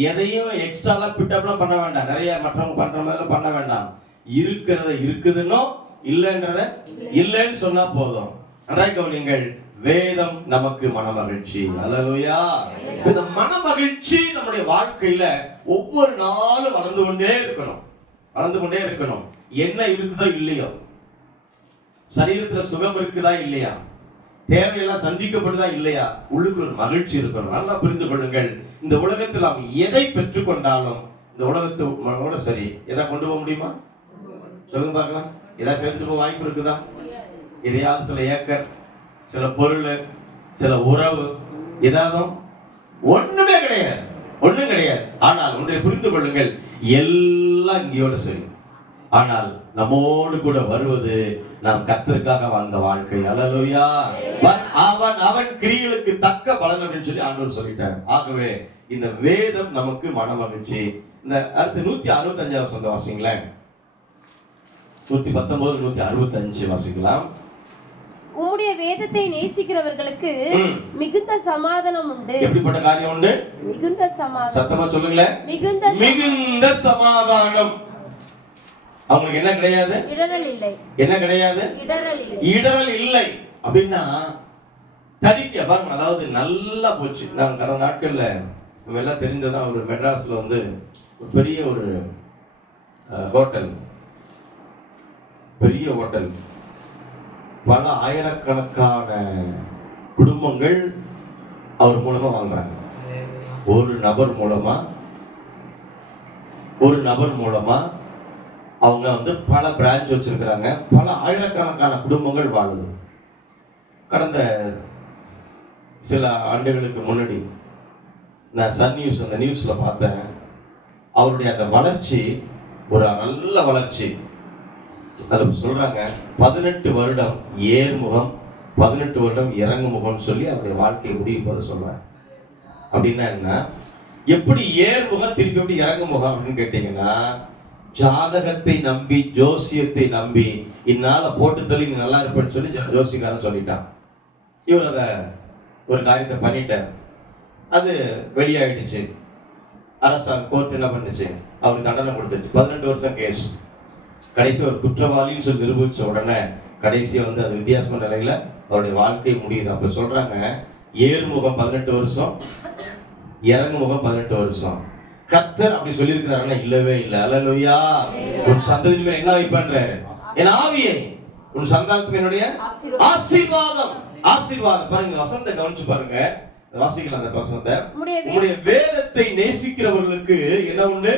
எதையும் எக்ஸ்ட்ராலாம் பிட்டப்லாம் பண்ண வேண்டாம். நிறைய மற்றவங்க பண்ற மாதிரி பண்ண வேண்டாம். இருக்கிறத இருக்குதுன்னோ இல்லைன்றத இல்லைன்னு சொன்னா போதும். நன்றாய் கவனிங்கள். வேதம் நமக்கு மனமகிழ்ச்சி. அல்லேலூயா. இந்த மனமகிழ்ச்சி நம்முடைய வாழ்க்கையில ஒவ்வொரு நாளும் வளர்ந்து கொண்டே இருக்கணும். வளர்ந்து கொண்டே இருக்கணும். என்ன இருக்குதோ இல்லையோ, சரீரத்துல சுகம் இருக்குதா இல்லையா, தேவையெல்லாம் சந்திக்கப்படுதா இல்லையா, உள்ளுக்குள்ள ஒரு மகிழ்ச்சி இருக்கணும். நல்லா புரிந்து கொள்ளுங்கள். இந்த உலகத்தில் நாம் எதை பெற்றுக்கொண்டாலும், இந்த உலகத்தோட சரி எதை கொண்டு போக முடியுமா? சொல்லுங்க பார்க்கலாம். ஏதாவது சேர்த்து போக வாய்ப்பு இருக்குதா? எதையாவது சில ஏக்கர், சில பொருள், சில உறவு, ஏதாவது ஒண்ணுமே கிடையாது. ஒண்ணும் கிடையாது. ஆனால் ஒன்றை புரிந்து கொள்ளுங்கள், எல்லாம் இங்கேயோட சரி. ஆனால் நம்மோடு கூட வருவது நாம் கர்த்தருக்காக வாழ்ந்த வாழ்க்கை. அல்லேலூயா. அவன் கிரியைகளுக்கு தக்க பலன் அப்படின்னு சொல்லி ஆண்டவர் சொல்லிட்டார். ஆகவே இந்த வேதம் நமக்கு மனமகிழ்ச்சி. இந்த அடுத்து 165 வசனம் வாசிங்களேன். 119, 165 வாசிக்கலாம். உம்முடைய வேதத்தை நேசிக்கிறவர்களுக்கு மிகுந்த சமாதானம் உண்டு. எப்படிப்பட்ட காரியம் உண்டு? மிகுந்த சமாதானம். சத்தமா சொல்லுங்களேன். மிகுந்த சமாதானம். அவங்களுக்கு என்ன கிடையாது? இடரல் இல்லை. என்ன கிடையாது? இடரல் இல்லை. அப்படின்னா தடிக்க பாருங்க. அதாவது நல்லா போச்சு. நான் கடந்த நாட்கள்ல எல்லாம் தெரிந்ததான், ஒரு மெட்ராஸ்ல வந்து ஒரு பெரிய ஒரு ஹோட்டல், பெரிய ஹோட்டல், பல ஆயிரக்கணக்கான குடும்பங்கள் அவர் மூலமா வாங்குறாங்க. ஒரு நபர் மூலமா அவங்க வந்து பல பிரான்ச் வச்சிருக்கிறாங்க. பல ஆயிரக்கணக்கான குடும்பங்கள் வாழுது. கடந்த சில ஆண்டுகளுக்கு முன்னாடி நான் சன் நியூஸ், அந்த நியூஸ்ல பார்த்தேன். அவருடைய அந்த வளர்ச்சி ஒரு நல்ல வளர்ச்சி. அதில் சொல்றாங்க 18 வருடம் ஏர்முகம், 18 வருடம் இறங்குமுகம் சொல்லி அவருடைய வாழ்க்கையை முடிவு சொல்றாங்க. அப்படின்னா என்ன? எப்படி ஏர்முகம் திருப்பி எப்படி இறங்குமுகம் அப்படின்னு கேட்டீங்கன்னா, ஜாதகத்தை நம்பி, ஜோசியத்தை நம்பி, இந்நாள போட்டு தள்ளி நீ நல்லா இருப்பேன்னு சொல்லி ஜோசிக்காரன் சொல்லிட்டான். இவர் அதை ஒரு காரியத்தை பண்ணிட்டார். அது வெளியாயிடுச்சு. அரசாங்கம் கோர்ட் என்ன பண்ணுச்சு? அவருக்கு தண்டனை கொடுத்துச்சு. 18 வருஷம் கேஸ். கடைசி ஒரு குற்றவாளின்னு சொல்லி நிரூபிச்ச உடனே கடைசியா வந்து அது வித்தியாசமான நிலையில அவருடைய வாழ்க்கை முடியுது. அப்ப சொல்றாங்க, ஏர்முகம் 18 வருஷம், இறங்குமுகம் 18 வருஷம். கர்த்தர் அப்படி சொல்லி இருக்கிறாருன்னா இல்லவே இல்லை. அல்லேலூயா. உன் சந்ததியின் மேல் என்ன வைப்பேன்றாரு? என் ஆவியை, உன் சந்தானத்துக்கு என்னுடைய ஆசீர்வாதம். ஆசீர்வாதம். பாருங்க, வசனத்தை கவனிச்சு பாருங்க. வாசிக்கலாம் அந்த வசனத்தை. உம்முடைய வேதத்தை நேசிக்கிறவர்களுக்கு என்ன உண்டு?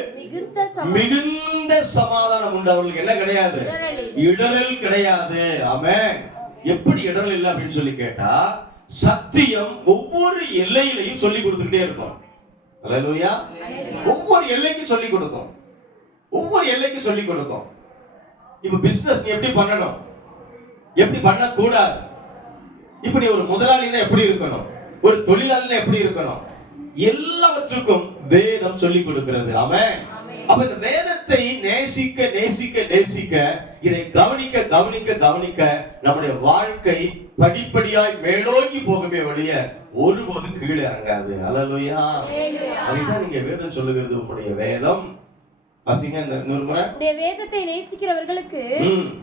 மிகுந்த சமாதானம் உண்டு. அவர்களுக்கு என்ன கிடையாது? இடரல் கிடையாது. ஆமென். எப்படி இடரல் இல்லை அப்படின்னு சொல்லி கேட்டா, சத்தியம் ஒவ்வொரு எல்லையிலையும் சொல்லி கொடுத்துக்கிட்டே இருக்கும். அல்லேலூயா. ஒவ்வொரு எல்லைக்கும் சொல்லி கொடுக்கும். ஒவ்வொரு எல்லைக்கும் சொல்லி கொடுக்கும். இப்ப பிசினஸ் நீ எப்படி பண்ணணும், எப்படி பண்ணக்கூடாது, இப்படி ஒரு முதலாளினா எப்படி இருக்கணும், ஒரு தொழிலாளினா எப்படி இருக்கணும், எல்லாவற்றுக்கும் வேதம் சொல்லி கொடுக்கிறது. ஆமென். அப்ப இந்த வேதத்தை நேசிக்க நேசிக்க நேசிக்க, இதை கவனிக்க கவனிக்க கவனிக்க நம்முடைய வாழ்க்கை படிப்படியாய் மேலோங்கி போகவே வழிய ஒருபோதும் கீழே இறங்காது. அல்லேலூயா. அதுதான் நீங்க வேதம் சொல்லுகிறது. உங்களுடைய வேதம் வாசிங்க இந்த இன்னொரு முறை. உடைய வேதத்தை நேசிக்கிறவர்களுக்கு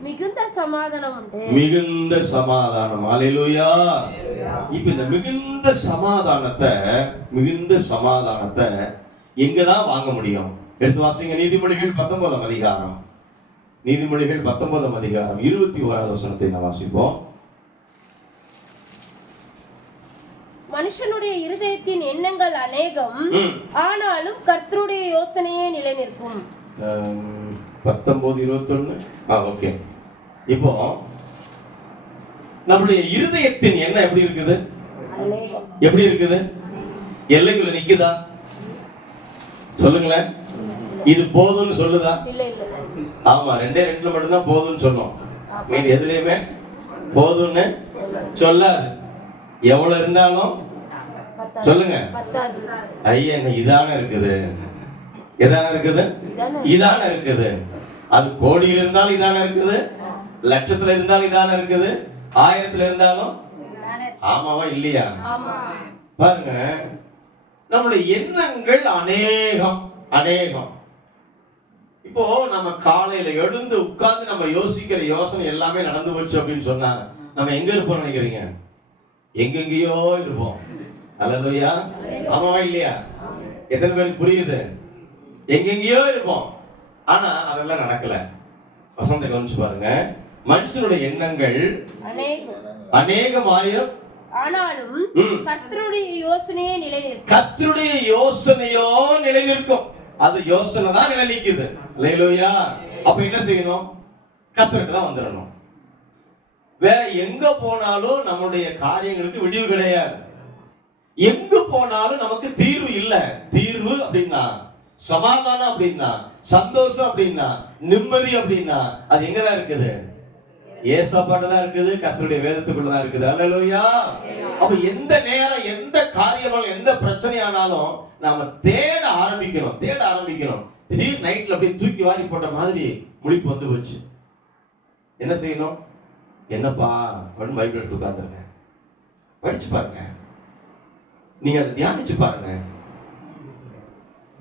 மிகுந்த சமாதானம் உண்டு. மிகுந்த சமாதானம். அல்லேலூயா. இப்ப இந்த மிகுந்த சமாதானத்தை எங்கதான் வாங்க முடியும்? எடுத்து வாசிங்க நீதிமொழிகள் 19ஆம் அதிகாரம். நீதிமொழிகள் 19ஆம் அதிகாரம் 21வது வசனத்தை நான் வாசிப்போம். மனுஷனுடைய இருதயத்தின் எண்ணங்கள் அநேகம், ஆனாலும் கர்த்தருடைய யோசனையே நிலை நிற்கும். 19:21. ஓகே. இப்போ நம்முடைய இருதயத்தின் எண்ணம் எப்படி இருக்குது? எப்படி இருக்குது? எல்லைக்குள்ள நிக்குதா? சொல்லுங்களேன். இது போதும்னு சொல்லுதா? இல்ல இல்ல. ஆமா, 2 மட்டும் தான் போதும்னு சொன்னோம். மீதி எதுலயுமே போதும்னு சொல்லாது. எவ்வளவு இருந்தாலும் சொல்லுங்க. ஐயா என்ன இதான இருக்குது? எதான இருக்குது? இதான இருக்குது. அது கோடியில் இருந்தாலும் இதான இருக்குது, லட்சத்துல இருந்தாலும் இதான இருக்குது, 1000த்துல இருந்தாலும். ஆமாவா இல்லையா? பாருங்க, நம்முடைய எண்ணங்கள் அநேகம். இப்போ நம்ம காலையில எழுந்து உட்கார்ந்து நம்ம யோசிக்கிற யோசனை எல்லாமே நடந்து போச்சு அப்படின்னு சொன்னா நம்ம எங்க இருப்போம் நினைக்கிறீங்க? எங்கெங்கயோ இருப்போம். அல்லேலூயா. ஆமாவா இல்லையா? எத்தனை பேருக்கு புரியுது? எங்கெங்கயோ இருப்போம். ஆனா அதெல்லாம் நடக்கல. வசந்த கவனிச்சு பாருங்க. மனுஷனுடைய எண்ணங்கள் அநேகமாயிரம், ஆனாலும் கர்த்தருடைய யோசனையே நிலை நிற்கும். கர்த்தருடைய யோசனையோ நிலை நிற்கும். அது யோசனை தான் நிலை நிக்குது. அல்லேலூயா. அப்ப என்ன செய்யணும்? கர்த்தர்கிட்ட தான் வந்துடணும். வேற எங்க போனாலும் நம்முடைய காரியங்களுக்கு விடிவு கிடையாது. எங்க போனாலும் நமக்கு தீர்வு இல்ல. தீர்வு அப்படின்னா, சமாதானம் அப்படின்னா, சந்தோஷம் அப்படின்னா, நிம்மதி அப்படின்னா அது எங்கதான் இருக்குது? ஏசப்பாட்ட தான் இருக்குது. கர்த்தருடைய வேதத்துக்குள்ளதான் இருக்குது. அல்லேலூயா. அப்ப எந்த நேரம், எந்த காரியமானாலும், எந்த பிரச்சனையானாலும் நாம தேட ஆரம்பிக்கணும். திடீர் நைட்ல அப்படியே தூக்கி வாரி போட்ட மாதிரி முழிப்பு வந்து போச்சு. என்ன செய்யணும்? என்னப்பா அப்படின்னு பைபிள் எடுத்து உட்கார்ந்துருங்க. படிச்சு பாருங்க. நீங்க அதை தியானிச்சு பாருங்க.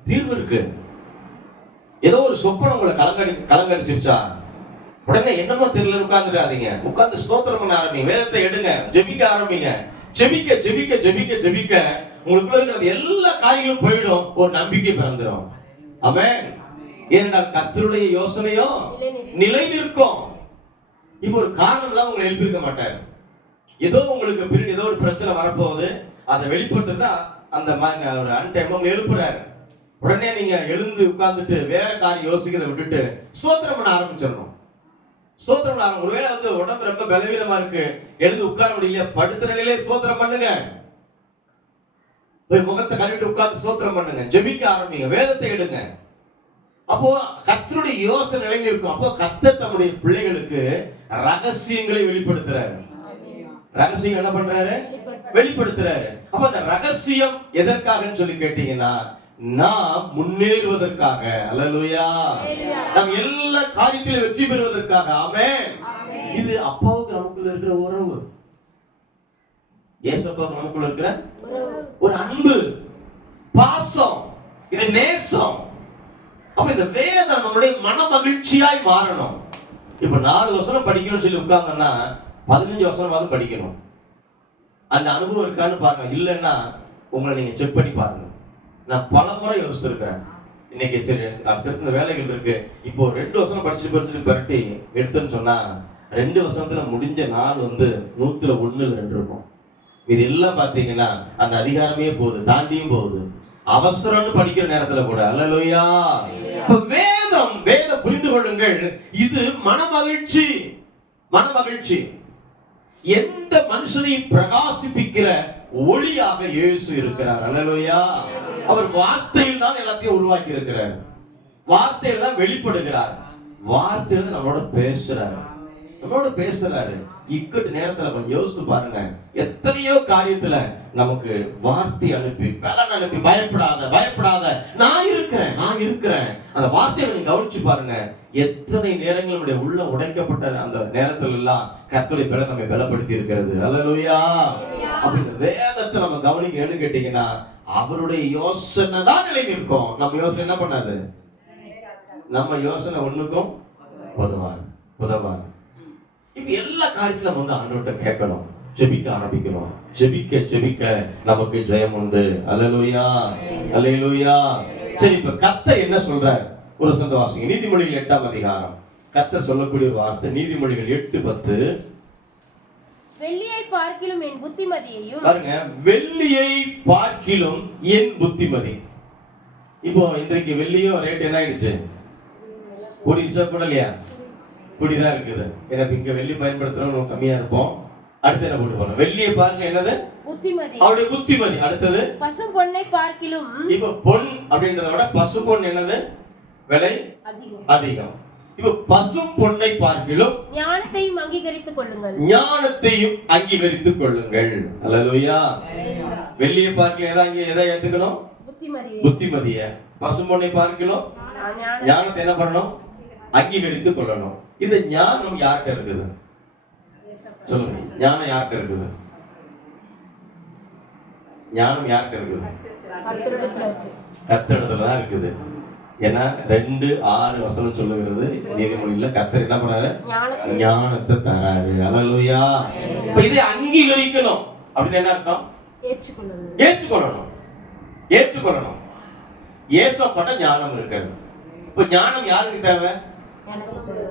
தீர்வு இருக்கு. ஏதோ ஒரு சொப்பனம் உங்களை கலங்கடிச்சிருச்சா உடனே என்னமோ தெரியல உட்கார்ந்துடாதீங்க. உட்கார்ந்து ஸ்தோத்திரம் பண்ண ஆரம்பிங்க. வேதத்தை எடுங்க. ஜெபிக்க ஆரம்பிங்க. ஜெபிக்க உங்களுக்குள்ள இருக்கிற எல்லா காரியங்களும் போயிடும். ஒரு நம்பிக்கை பிறந்துடும். ஆமென். ஏனென்றால் கர்த்தருடைய யோசனையோ நிலை நிற்கும். இப்போ ஒரு காரணம் இல்லாம உங்களை எழுப்பியிருக்க மாட்டார். ஏதோ உங்களுக்கு பின்னாடி ஏதோ ஒரு பிரச்சனை வரப்போகுது, அதை வெளிப்பட்டுதான் அந்த ஒரு அன்டைம் எழுப்புறாரு. உடனே நீங்க எழுந்து உட்கார்ந்துட்டு வேற காரியம் யோசிக்கிறத விட்டுட்டு ஸ்தோத்திரம் பண்ண ஆரம்பிச்சிடணும். ஒருவேளை உடம்பு ரொம்ப பலவீனமா இருக்கு, எழுந்து உட்கார முடியல, படுத்த நிலையிலே ஸ்தோத்திரம் பண்ணுங்க. போய் முகத்தை கழுவிட்டு உட்கார்ந்து ஸ்தோத்திரம் பண்ணுங்க. ஜெபிக்க ஆரம்பிங்க. வேதத்தை எடுங்க. அப்போ கர்த்தருடைய யோசனை நிலை இருக்கும். அப்போ கர்த்தர் தம்முடைய பிள்ளைகளுக்கு ரகசியங்களை வெளிப்படுத்துறாரு. ரகசியம் என்ன பண்றாரு? வெளிப்படுத்துறாரு. அப்ப அந்த ரகசியம் எதற்காகன்னு சொல்லி கேட்டீங்கன்னா, நாம் முன்னேறுவதற்காக. அல்லேலூயா. நாம் எல்லா காரியத்திலும் வெற்றி பெறுவதற்காக. ஆமென். இது அப்பாவுக்கு நமக்குள்ள இருக்கிற உறவு. ஏசப்பாவுக்கு நமக்குள்ள இருக்கிற ஒரு அன்பு, பாசம், இது நேசம். அப்ப இந்த வேதம் நம்முடைய மன மகிழ்ச்சியாய் மாறணும். இப்ப 4 வசனம் படிக்கணும்னு சொல்லி உட்கார்ந்தோம்னா 15 வசனமாவது படிக்கணும். அந்த அனுபவம் இருக்கான்னு பாருங்க. இல்லைன்னா உங்களை நீங்க செக் பண்ணி பாருங்க. நான் பல முறை யோசிச்சிருக்கிறேன். இன்னைக்கு சரி அடுத்த வேலைகள் இருக்கு, இப்போ 2 வசனம் படிச்சுட்டு பரட்டி எடுத்துன்னு சொன்னா 2 வசனத்துல முடிஞ்ச நாள் 100ல 1 இல்ல 2 இருக்கும். இது எல்லாம் பாத்தீங்கன்னா அந்த அதிகாரமே போகுது, தாண்டியும் போகுது. அவசரம்னு படிக்கிற நேரத்துல கூட. அல்லேலூயா. வேதம் புரிந்து கொள்ளுங்கள். இது மனமகிழ்ச்சி. எந்த மனுஷனை பிரகாசிப்பிக்கிற ஒளியாக இயேசு இருக்கிறார். அல்லேலூயா. அவர் வார்த்தையில் தான் எல்லாத்தையும் உருவாக்கி இருக்கிறார். வார்த்தையில் தான் வெளிப்படுகிறார். வார்த்தையில் நம்மளோட பேசுறாரு. இக்கட்டு நேரத்துல கொஞ்சம் யோசித்து பாருங்க. எத்தனையோ காரியத்துல நமக்கு வார்த்தை அனுப்பி, பலன் அனுப்பி, பயப்படாத நான் இருக்கிறேன் அந்த வார்த்தையை நீங்க கவனிச்சு பாருங்க. எத்தனை நேரங்கள் நம்முடைய உள்ள உடைக்கப்பட்ட அந்த நேரத்துல எல்லாம் கர்த்தருடைய பலன் நம்மை பலப்படுத்தி இருக்கிறது. அல்லேலூயா. அப்ப இந்த வேதத்தை நம்ம கவனிக்கணும்னு கேட்டீங்கன்னா, அவருடைய யோசனை தான் நிலை நிற்கும். நம்ம யோசனை என்ன பண்ணாது? நம்ம யோசனை ஒண்ணுக்கும் உதவாது. இப்ப எல்லா காரியத்திலும் நம்ம வந்து ஆண்டவர்கிட்ட கேட்கணும், ஜெபிக்க ஆரம்பிக்கணும். ஜெபிக்க நமக்கு ஜெயம் உண்டு. அல்லேலூயா, அல்லேலூயா. சரி, இப்ப கர்த்தர் என்ன சொல்றார்? ஒரு சொந்த வாசிங்க. நீதிமொழிகள் 8ஆம் அதிகாரம். கர்த்தர் சொல்லக்கூடிய ஒரு வார்த்தை, நீதிமொழிகள் 8:10. வெள்ளியை பார்க்கிலும் என் புத்திமதியையும். பாருங்க, வெள்ளியை பார்க்கிலும் என் புத்திமதி. இப்போ இன்றைக்கு வெள்ளியும் ரேட் என்ன ஆயிடுச்சு? கூடிடுச்சா கூடலையா? கூடிதான் இருக்குது. ஏன்னா இங்க வெள்ளி பயன்படுத்துறவங்க கம்மியா இருப்போம். அடுத்து என்ன போட்டு போனோம்? வெள்ளியை பார்க்க என்னது? புத்திமதி. அவருடைய புத்திமதி. அடுத்தது பசு பொன்னை பார்க்கிலும். இப்ப பொன் அப்படின்றத விட பசு பொன் என்னது? விலை அதிகம். இப்ப பசு பொன்னை பார்க்கிலும் ஞானத்தையும் அங்கீகரித்துக் கொள்ளுங்கள். ஞானத்தையும் அங்கீகரித்துக் கொள்ளுங்கள். அல்லேலூயா. வெள்ளியை பார்க்கல எதை ஏத்துக்கணும்? புத்திமதிய. பசு பொன்னை பார்க்கிலும் ஞானத்தை என்ன பண்ணணும்? அங்கீகரித்துக் கொள்ளணும். இந்த ஞானம் யார்கிட்ட இருக்குது? சொல்லுங்க. ஞானம் யார்கிட்ட இருக்குது? ஞானம் யார்கிட்ட இருக்குது? கர்த்தரிடத்துல தான் இருக்குது. ஏன்னா 2:6 சொல்லுகிறது நீதிமொழியில, கர்த்தர் என்ன பண்ணாரு? ஞானத்தை தராரு. அல்லேலூயா. இப்ப இதை அங்கீகரிக்கணும் அப்படின்னு என்ன அர்த்தம்? ஏற்றுக்கொள்ளணும். ஏசப்பட்ட ஞானம் இருக்கிறது. இப்ப ஞானம் யாருக்கு தேவை?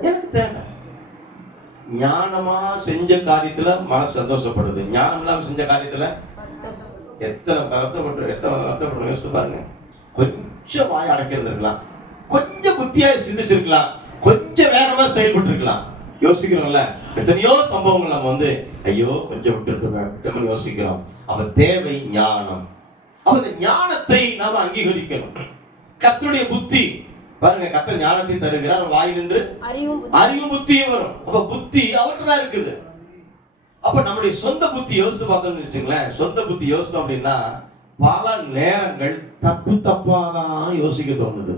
எனக்கு தேவை. ஞானமா செஞ்ச காரியத்துல மனசு சந்தோஷப்படுது. ஞானம் இல்லாம செஞ்ச காரியத்துல எத்தனை வருத்தப்பட்டு யோசிச்சு பாருங்க. கொஞ்சம் வாய் அடைக்கிறதுக்கலாம், கொஞ்சம் புத்தியா சிந்திச்சிருக்கலாம், கொஞ்சம் வேறமா செயல்பட்டு இருக்கலாம். யோசிக்கிறோம்ல, எத்தனையோ சம்பவங்கள் நம்ம வந்து ஐயோ கொஞ்சம் விட்டு யோசிக்கிறோம். அப்ப தேவை ஞானம். அப்ப இந்த ஞானத்தை நாம அங்கீகரிக்கணும். கர்த்தருடைய புத்தி பாருங்க, கர்த்தர் ஞானத்தை தருகிறார், வாய் நின்று அறிவும் புத்தியும் வரும். அப்ப புத்தி அவர்கிட்ட தான் இருக்குது. அப்ப நம்மளுடைய சொந்த புத்தி யோசித்து பார்த்தோம்னு வச்சுங்களேன், சொந்த புத்தி யோசித்தோம் அப்படின்னா பல நேரங்கள் தப்பாதான் யோசிக்க தோணுது.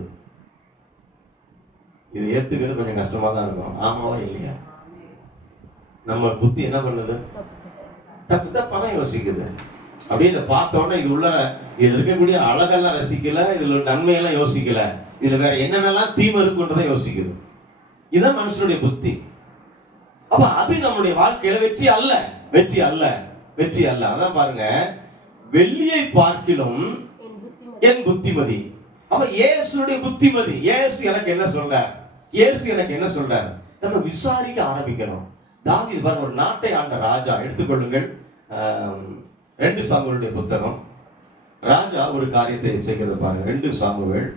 இது ஏத்துக்கிறது கொஞ்சம் கஷ்டமா தான் இருக்கும். ஆமாவா இல்லையா? நம்ம புத்தி என்ன பண்ணுது? தப்பாதான் யோசிக்குது. அப்படியே இதை பார்த்தோன்னா இதுல இருக்கக்கூடிய அழகெல்லாம் ரசிக்கல, இதுல நன்மையெல்லாம் யோசிக்கல, இதுல வேற என்னென்னலாம் தீமை இருக்குன்றதை யோசிக்குது. இதுதான் மனுஷனுடைய புத்தி. அப்ப அது நம்முடைய வாழ்க்கையில வெற்றி அல்ல. அதான் பாருங்க, வெள்ளியை பார்க்கிலும் என் புத்திமதி. அப்ப இயேசுடைய புத்திமதி. இயேசு எனக்கு என்ன சொல்றார்? நம்ம விசாரிக்க ஆரம்பிக்கணும். தாவீது பாருங்க, ஒரு நாட்டை ஆண்ட ராஜா. எடுத்துக்கொள்ளுங்கள் 2 சாமுவேலுடைய புத்தகம். ராஜா ஒரு காரியத்தை செய்கிறது பாருங்க. 2 சாமுவேல்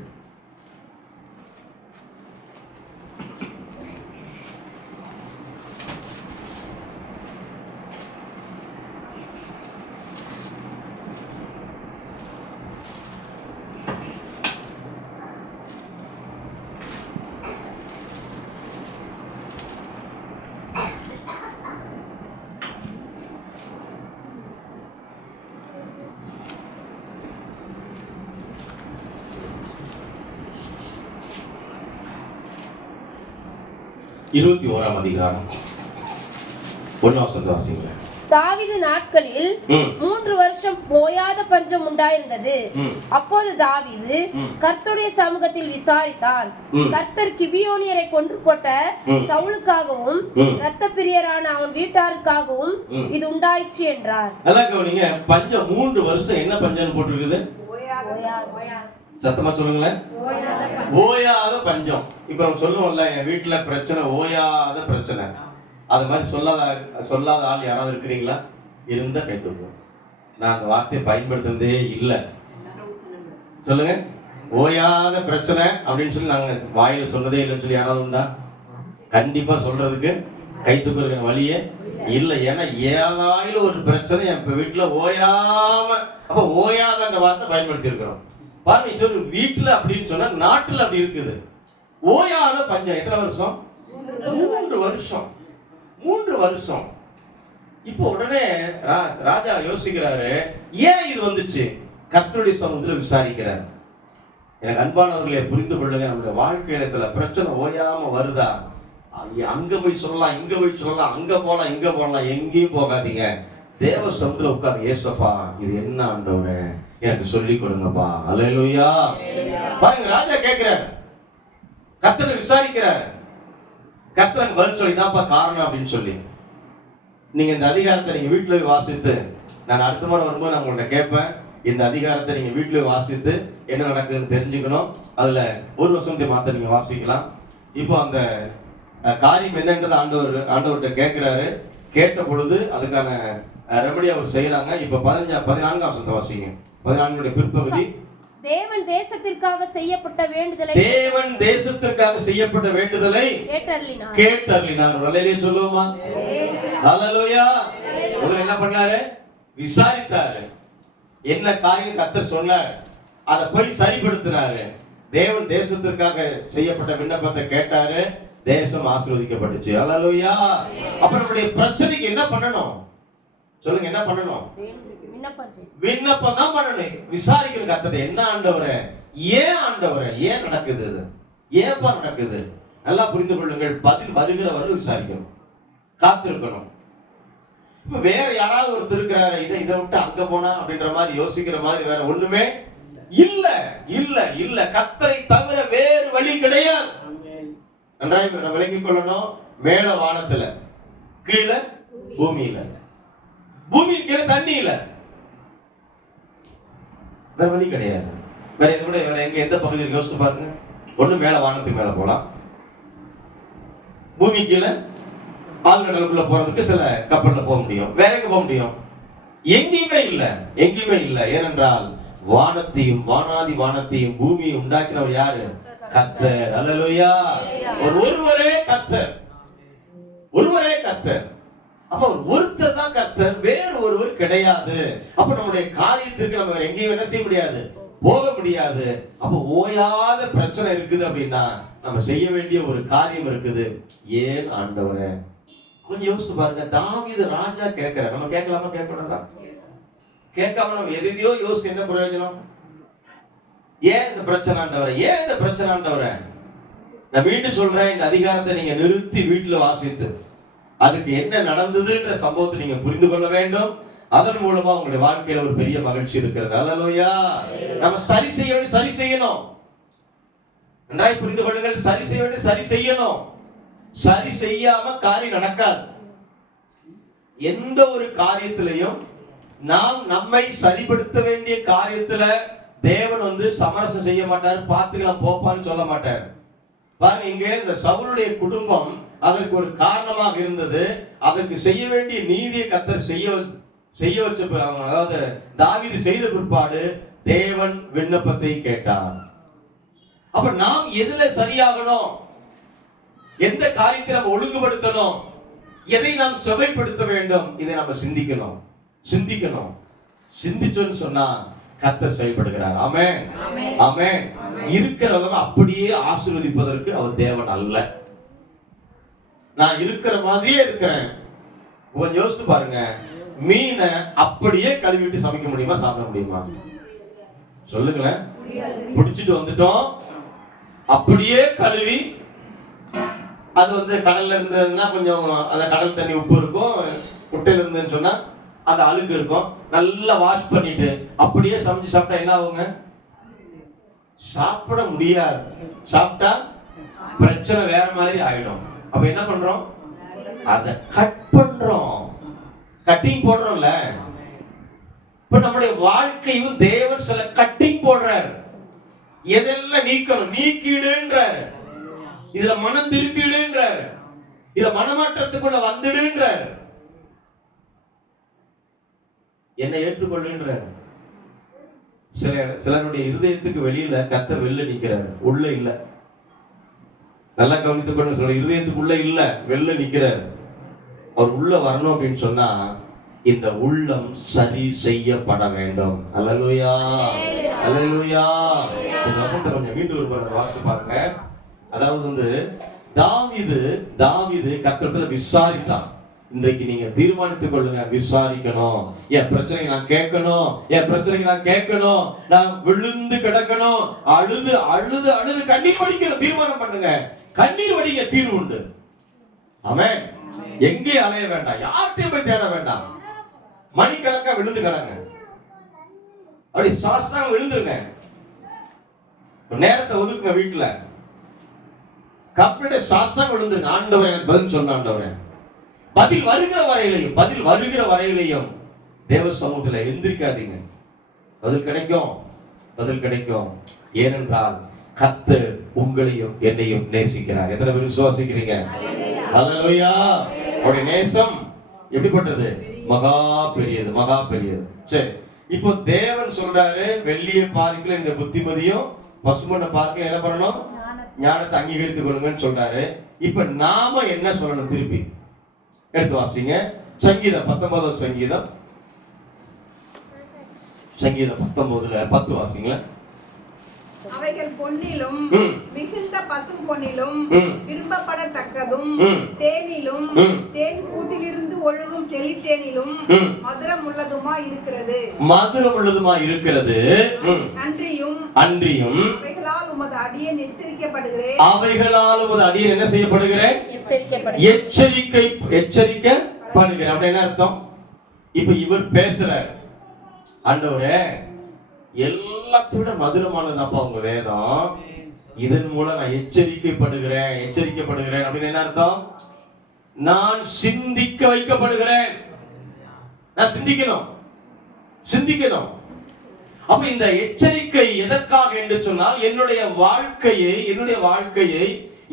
21ஆம் அதிகாரம் 1 வாசிங்க. தாவீது நாட்களில் 3 வருஷம் ஓயாத பஞ்சம் உண்டாயிருந்தது. அப்போது தாவீது கர்த்தருடைய சமூகத்தில் விசாரித்தான். கர்த்தர் கிபியோனியரை கொன்று போட்ட சவுலுக்காகவும் இரத்தப்பிரியரான அவன் வீட்டாருக்காகவும் இது உண்டாயிற்று என்றார். நல்லா கவனிங்க. பஞ்சம் 3 வருஷம். என்ன பஞ்சம் போட்டிருக்குது? சத்தமா சொல்லுங்களேன். ஓயாத பஞ்சம். இப்ப நம்ம சொல்லுவோம்ல, என் வீட்டுல பிரச்சனை, ஓயாத பிரச்சனை. அது மாதிரி சொல்லாத ஆள் யாராவது இருக்கிறீங்களா? இருந்தா கை தூக்குங்க. நான் அந்த வார்த்தையை பயன்படுத்துறதே இல்லை. சொல்லுங்க. ஓயாத பிரச்சனை அப்படின்னு சொல்லி நாங்க வாயில சொன்னதே இல்லைன்னு சொல்லி யாராவது உண்டா? கண்டிப்பா சொல்றதுக்கு கை தூக்குறதுக்கு வழியே இல்லை. ஏன்னா ஏதாயிலும் ஒரு பிரச்சனை என் வீட்டுல ஓயாம. அப்ப ஓயாத வார்த்தை பயன்படுத்தி இருக்கிறோம். பாருங்க, சொல்லு வீட்டுல அப்படின்னு சொன்னா நாட்டுல அப்படி இருக்குது. ஓயாத பஞ்சம். எத்தனை வருஷம்? 3 வருஷம். இப்போ உடனே ராஜா யோசிக்கிறாரு, ஏன் இது வந்துச்சு? கர்த்தருடைய சமூகத்துல விசாரிக்கிறார். எனக்கு அன்பானவர்களே, புரிந்து கொள்ளுங்க. நம்முடைய வாழ்க்கையில சில பிரச்சனை ஓயாம வருதா? அங்க போய் சொல்லலாம், இங்க போய் சொல்லலாம், அங்க போலாம், இங்க போகலாம். எங்கேயும் போகாதீங்க. தேவ சமூகத்துல உட்கார்ந்து, ஏசப்பா இது என்ன ஆண்டவரே, எனக்கு சொல்லி கொடுங்கப்பா. அல்லேலூயா. பாருங்க, ராஜா கேட்கிறாரு. கர்த்தரை விசாரிக்கிறாரு. கர்த்தருக்கு பதில் சொல்லி தான்ப்பா காரணம் அப்படின்னு சொல்லி. நீங்க இந்த அதிகாரத்தை நீங்க வீட்டுல போய் வாசித்து, நான் அடுத்த முறை வரும்போது நான் உங்கள்ட்ட கேட்பேன், இந்த அதிகாரத்தை நீங்க வீட்டுல போய் வாசித்து என்ன நடக்குதுன்னு தெரிஞ்சுக்கணும். அதுல ஒரு வசனத்தை மாத்த நீங்க வாசிக்கலாம். இப்போ அந்த காரியம் என்னன்றது ஆண்டவர்கிட்ட கேட்கிறாரு. கேட்ட பொழுது அதுக்கான ரெமடி அவர் செய்யறாங்க. இப்ப 14ஆம் வசனத்தை வாசிங்க. 14 பிற்பகுதி. தேவன் தேசத்திற்காக செய்யப்பட்ட வேண்டுதலை கேட்டருளினார். அல்லேலூயா சொல்லுவோமா? அல்லேலூயா. முதல்ல என்ன பண்ணாரு? விசாரித்தாரு. என்ன காரியம் கர்த்தர் சொன்னார், அதை போய் சரிப்படுத்தினாரு. தேவன் தேசத்திற்காக செய்யப்பட்ட விண்ணப்பத்தை கேட்டாரு. தேசம் ஆசீர்வதிக்கப்பட்டுச்சு. அல்லேலூயா. அப்ப நம்முடைய பிரச்சனைக்கு என்ன பண்ணணும் சொல்லுங்க? என்ன பண்ணணும்? விண்ணப்பம் தான் பண்ணணும். விசாரிக்கணும் கர்த்தரை. என்ன ஆண்டவரே, ஏன் ஆண்டவரே, ஏன் நடக்குது இது, ஏன்பா நடக்குது? நல்லா புரிந்து கொள்ளுங்கள். பதில் வருகிறவர்கள் விசாரிக்கணும், காத்திருக்கணும். இப்ப வேற யாராவது ஒருத்தர் இருக்கிறாரு, இதை விட்டு அங்க போனா அப்படின்ற மாதிரி யோசிக்கிற மாதிரி வேற ஒண்ணுமே இல்ல இல்ல இல்ல. கர்த்தரை தவிர வேறு வழி கிடையாது. நன்றாய் நம்ம விளங்கிக் கொள்ளணும். மேல வானத்துல, கீழே பூமியில, பூமிக்கு கீழே தண்ணியில, வேற வழி கிடையாது. வேற இதை விட வேற எந்த பகுதியில் யோசித்து பாருங்க. ஒண்ணு மேல வானத்துக்கு மேல போலாம், பூமி கீழே ஆழ்கடலுக்குள்ள போறதுக்கு சில கப்பல்ல போக முடியும். வேற எங்க போக முடியும்? எங்கேயுமே இல்ல, எங்கேயுமே இல்ல. ஏனென்றால் வானத்தையும் வானாதி வானத்தையும் பூமியை உண்டாக்கினவர் யாரு? கர்த்தர். அல்லேலூயா. ஒருவரே கர்த்தர், ஒருவரே கர்த்தர். அப்ப ஒருத்தர் தான் கர்த்தர், வேறு ஒருவர் கிடையாது. அப்ப நம்முடைய காரியத்திற்கு நம்ம எங்கேயும் என்ன செய்ய முடியாது, போக முடியாது. அப்ப ஓயாத பிரச்சனை இருக்குது அப்படின்னா நம்ம செய்ய வேண்டிய ஒரு காரியம் இருக்குது. ஏன் ஆண்டவரே? கொஞ்சம் யோசிச்சு பாருங்க. தாவீது ராஜா கேட்கிறார். நம்ம கேட்கலாமா, கேட்கக்கூடாதா? கேட்காம நம்ம எதையோ யோசிச்சு என்ன பிரயோஜனம்? ஏன் இந்த பிரச்சனை ஆண்டவரே, ஏன் இந்த பிரச்சனை ஆண்டவரே? நான் மீண்டும் சொல்றேன், இந்த அதிகாரத்தை நீங்க நிறுத்தி வீட்டுல வாசித்து அதுக்கு என்ன நடந்ததுன்ற சம்பவத்தை நீங்க புரிந்து கொள்ள வேண்டும். அதன் மூலமா உங்களுடைய வாழ்க்கையில ஒரு பெரிய மகிழ்ச்சி இருக்கிறது. அல்லேலூயா. நம்ம சரி செய்யணும். நன்றாய் புரிந்து கொள்ளுங்கள். சரி செய்யணும். சரி செய்யாம காரியம் நடக்காது. எந்த ஒரு காரியத்திலையும் நாம் நம்மை சரிப்படுத்த வேண்டிய காரியத்துல தேவன் சமரசம் செய்ய மாட்டார். பார்த்துக்கலாம் போப்பான்னு சொல்ல மாட்டார். பாருங்க, இங்க இந்த சவுலுடைய குடும்பம் அதற்கு ஒரு காரணமாக இருந்தது. அதற்கு செய்ய வேண்டிய நீதியை கர்த்தர் செய்ய வச்ச, அதாவது தாவீது செய்த பிற்பாடு தேவன் விண்ணப்பத்தை கேட்டார். அப்ப நாம் எதுல சரியாகணும், எந்த காரியத்தை நம்ம ஒழுங்குபடுத்தணும், எதை நாம் செவைப்படுத்த வேண்டும், இதை நம்ம சிந்திக்கணும். சிந்திச்சோன்னு சொன்னா கர்த்தர் செயல்படுகிறார். ஆமென், ஆமென். இருக்கிறவங்க அப்படியே ஆசீர்வதிப்பதற்கு அவர் தேவன் அல்ல. நான் இருக்கிற மாதிரியே இருக்கிறேன். கொஞ்சம் யோசித்து பாருங்க. மீனை அப்படியே கழுவிட்டு சமைக்க முடியுமா, சாப்பிட முடியுமா? சொல்லுங்களேன். பிடிச்சிட்டு வந்துட்டோம், அப்படியே கழுவி, அது கடல்ல இருந்ததுன்னா கொஞ்சம் அந்த கடல் தண்ணி உப்பு இருக்கும், குட்டையில இருந்துன்னு சொன்னா அந்த அழுக்கு இருக்கும். நல்லா வாஷ் பண்ணிட்டு அப்படியே சமைச்சு சாப்பிட்டா என்ன ஆகுங்க? சாப்பிட முடியாது. சாப்பிட்டா பிரச்சனை வேற மாதிரி ஆயிடும். அப்ப என்ன பண்றோம்? அத கட் பண்றோம், கட்டிங் போடுறோம்ல. இப்ப நம்முடைய வாழ்க்கையும் தேவன் சில கட்டிங் போடுறாரு. எதெல்லாம் நீக்கணும், நீக்கிடுன்றாரு. இதுல மனம் திருப்பிடுன்றாரு. இதுல மனமாற்றத்துக்குள்ள வந்துடுன்றாரு. என்னை ஏற்றுக்கொள்ளுன்றாரு. சிலருடைய இருதயத்துக்கு வெளியில கர்த்தர் வெளில நிக்கிறாரு, உள்ள இல்ல. நல்லா கவனித்துக் கொண்டு சொல்ல, இருதயத்துக்குள்ள இல்ல, வெளில நிக்கிறாரு. அவர் உள்ள வரணும் அப்படின்னு சொன்னா இந்த உள்ளம் சரி செய்யப்பட வேண்டும். அல்லேலூயா, அல்லேலூயா. இந்த வசனத்தை கொஞ்சம் மீண்டும் ஒரு முறை வாசித்து பாருங்க. அதாவது தாவீது கர்த்தரிடத்துல விசாரித்தான். இன்றைக்கு நீங்க தீர்மானித்துக் கொள்ளுங்க, விசாரிக்கணும். என் பிரச்சனை நான் கேட்கணும், நான் விழுந்து கிடக்கணும், அழுது அழுது அழுது கண்ணீர் வடிக்கணும். தீர்மானம் பண்ணுங்க, கண்ணீர் வடிக்க தீர்வு உண்டு. ஆமென். எங்கே அலைய வேண்டாம், யார்கிட்டயும் போய் தேட வேண்டாம். மணிக்கணக்கா விழுந்து கிடங்க, அப்படி சாஸ்தாங்க விழுந்துருங்க. நேரத்தை ஒதுக்குங்க. வீட்டுல கப்பலுடைய சாஸ்திரம் விழுந்துருங்க. ஆண்டவரே எனக்கு பதில் சொன்ன ஆண்டவரே. பதில் வருகிற வரையிலையும் தேவ சமூகத்துல எந்திரிக்காதீங்க. பதில் கிடைக்கும். ஏனென்றால் கர்த்தர் உங்களையும் என்னையும் நேசிக்கிறார். எத்தனை பேர் விசுவாசிக்கிறீங்க? ஹல்லேலூயா. அவருடைய நேசம் எப்படிப்பட்டது? மகா பெரியது. சரி, இப்போ தேவன் சொல்றாரு, வெள்ளியை பார்க்கல இந்த புத்திமதியும் பசுமண்ணை பார்க்கல என்ன பண்ணணும்? ஞானத்தை அங்கீகரித்துக் கொள்ளுங்கன்னு சொல்றாரு. இப்ப நாம என்ன சொல்லணும்? திருப்பி எடுத்து வாசிங்க. சங்கீதம் 19 சங்கீதம் 19:10 வாசிங்க. அவைகள் பொன்னிலும் மிகுந்த பசும் பொன்னிலும் விரும்பப்படத்தக்கதும் தேனிலும் தேன் கூட்டிலிருந்து ஒழுகும் தெளித்தேனிலும் மதுரம் உள்ளதுமா இருக்கிறது. அன்றியும் அவைகளால் உமது அடியேன் என்ன செய்யப்படுகிறேன்? எச்சரிக்கப்படுகிறேன். அப்படி என்ன அர்த்தம்? இப்ப இவர் பேசுறார், ஆண்டவரே எல்லாத்தோட மதுரமானதாப்பா உங்க வேதம், இதன் மூலம் நான் எச்சரிக்கப்படுகிறேன் அப்படின்னு என்ன அர்த்தம்? நான் சிந்திக்க வைக்கப்படுகிறேன். நான் சிந்திக்கணும். அப்ப இந்த எச்சரிக்கை எதற்காக என்று சொன்னால், என்னுடைய வாழ்க்கையை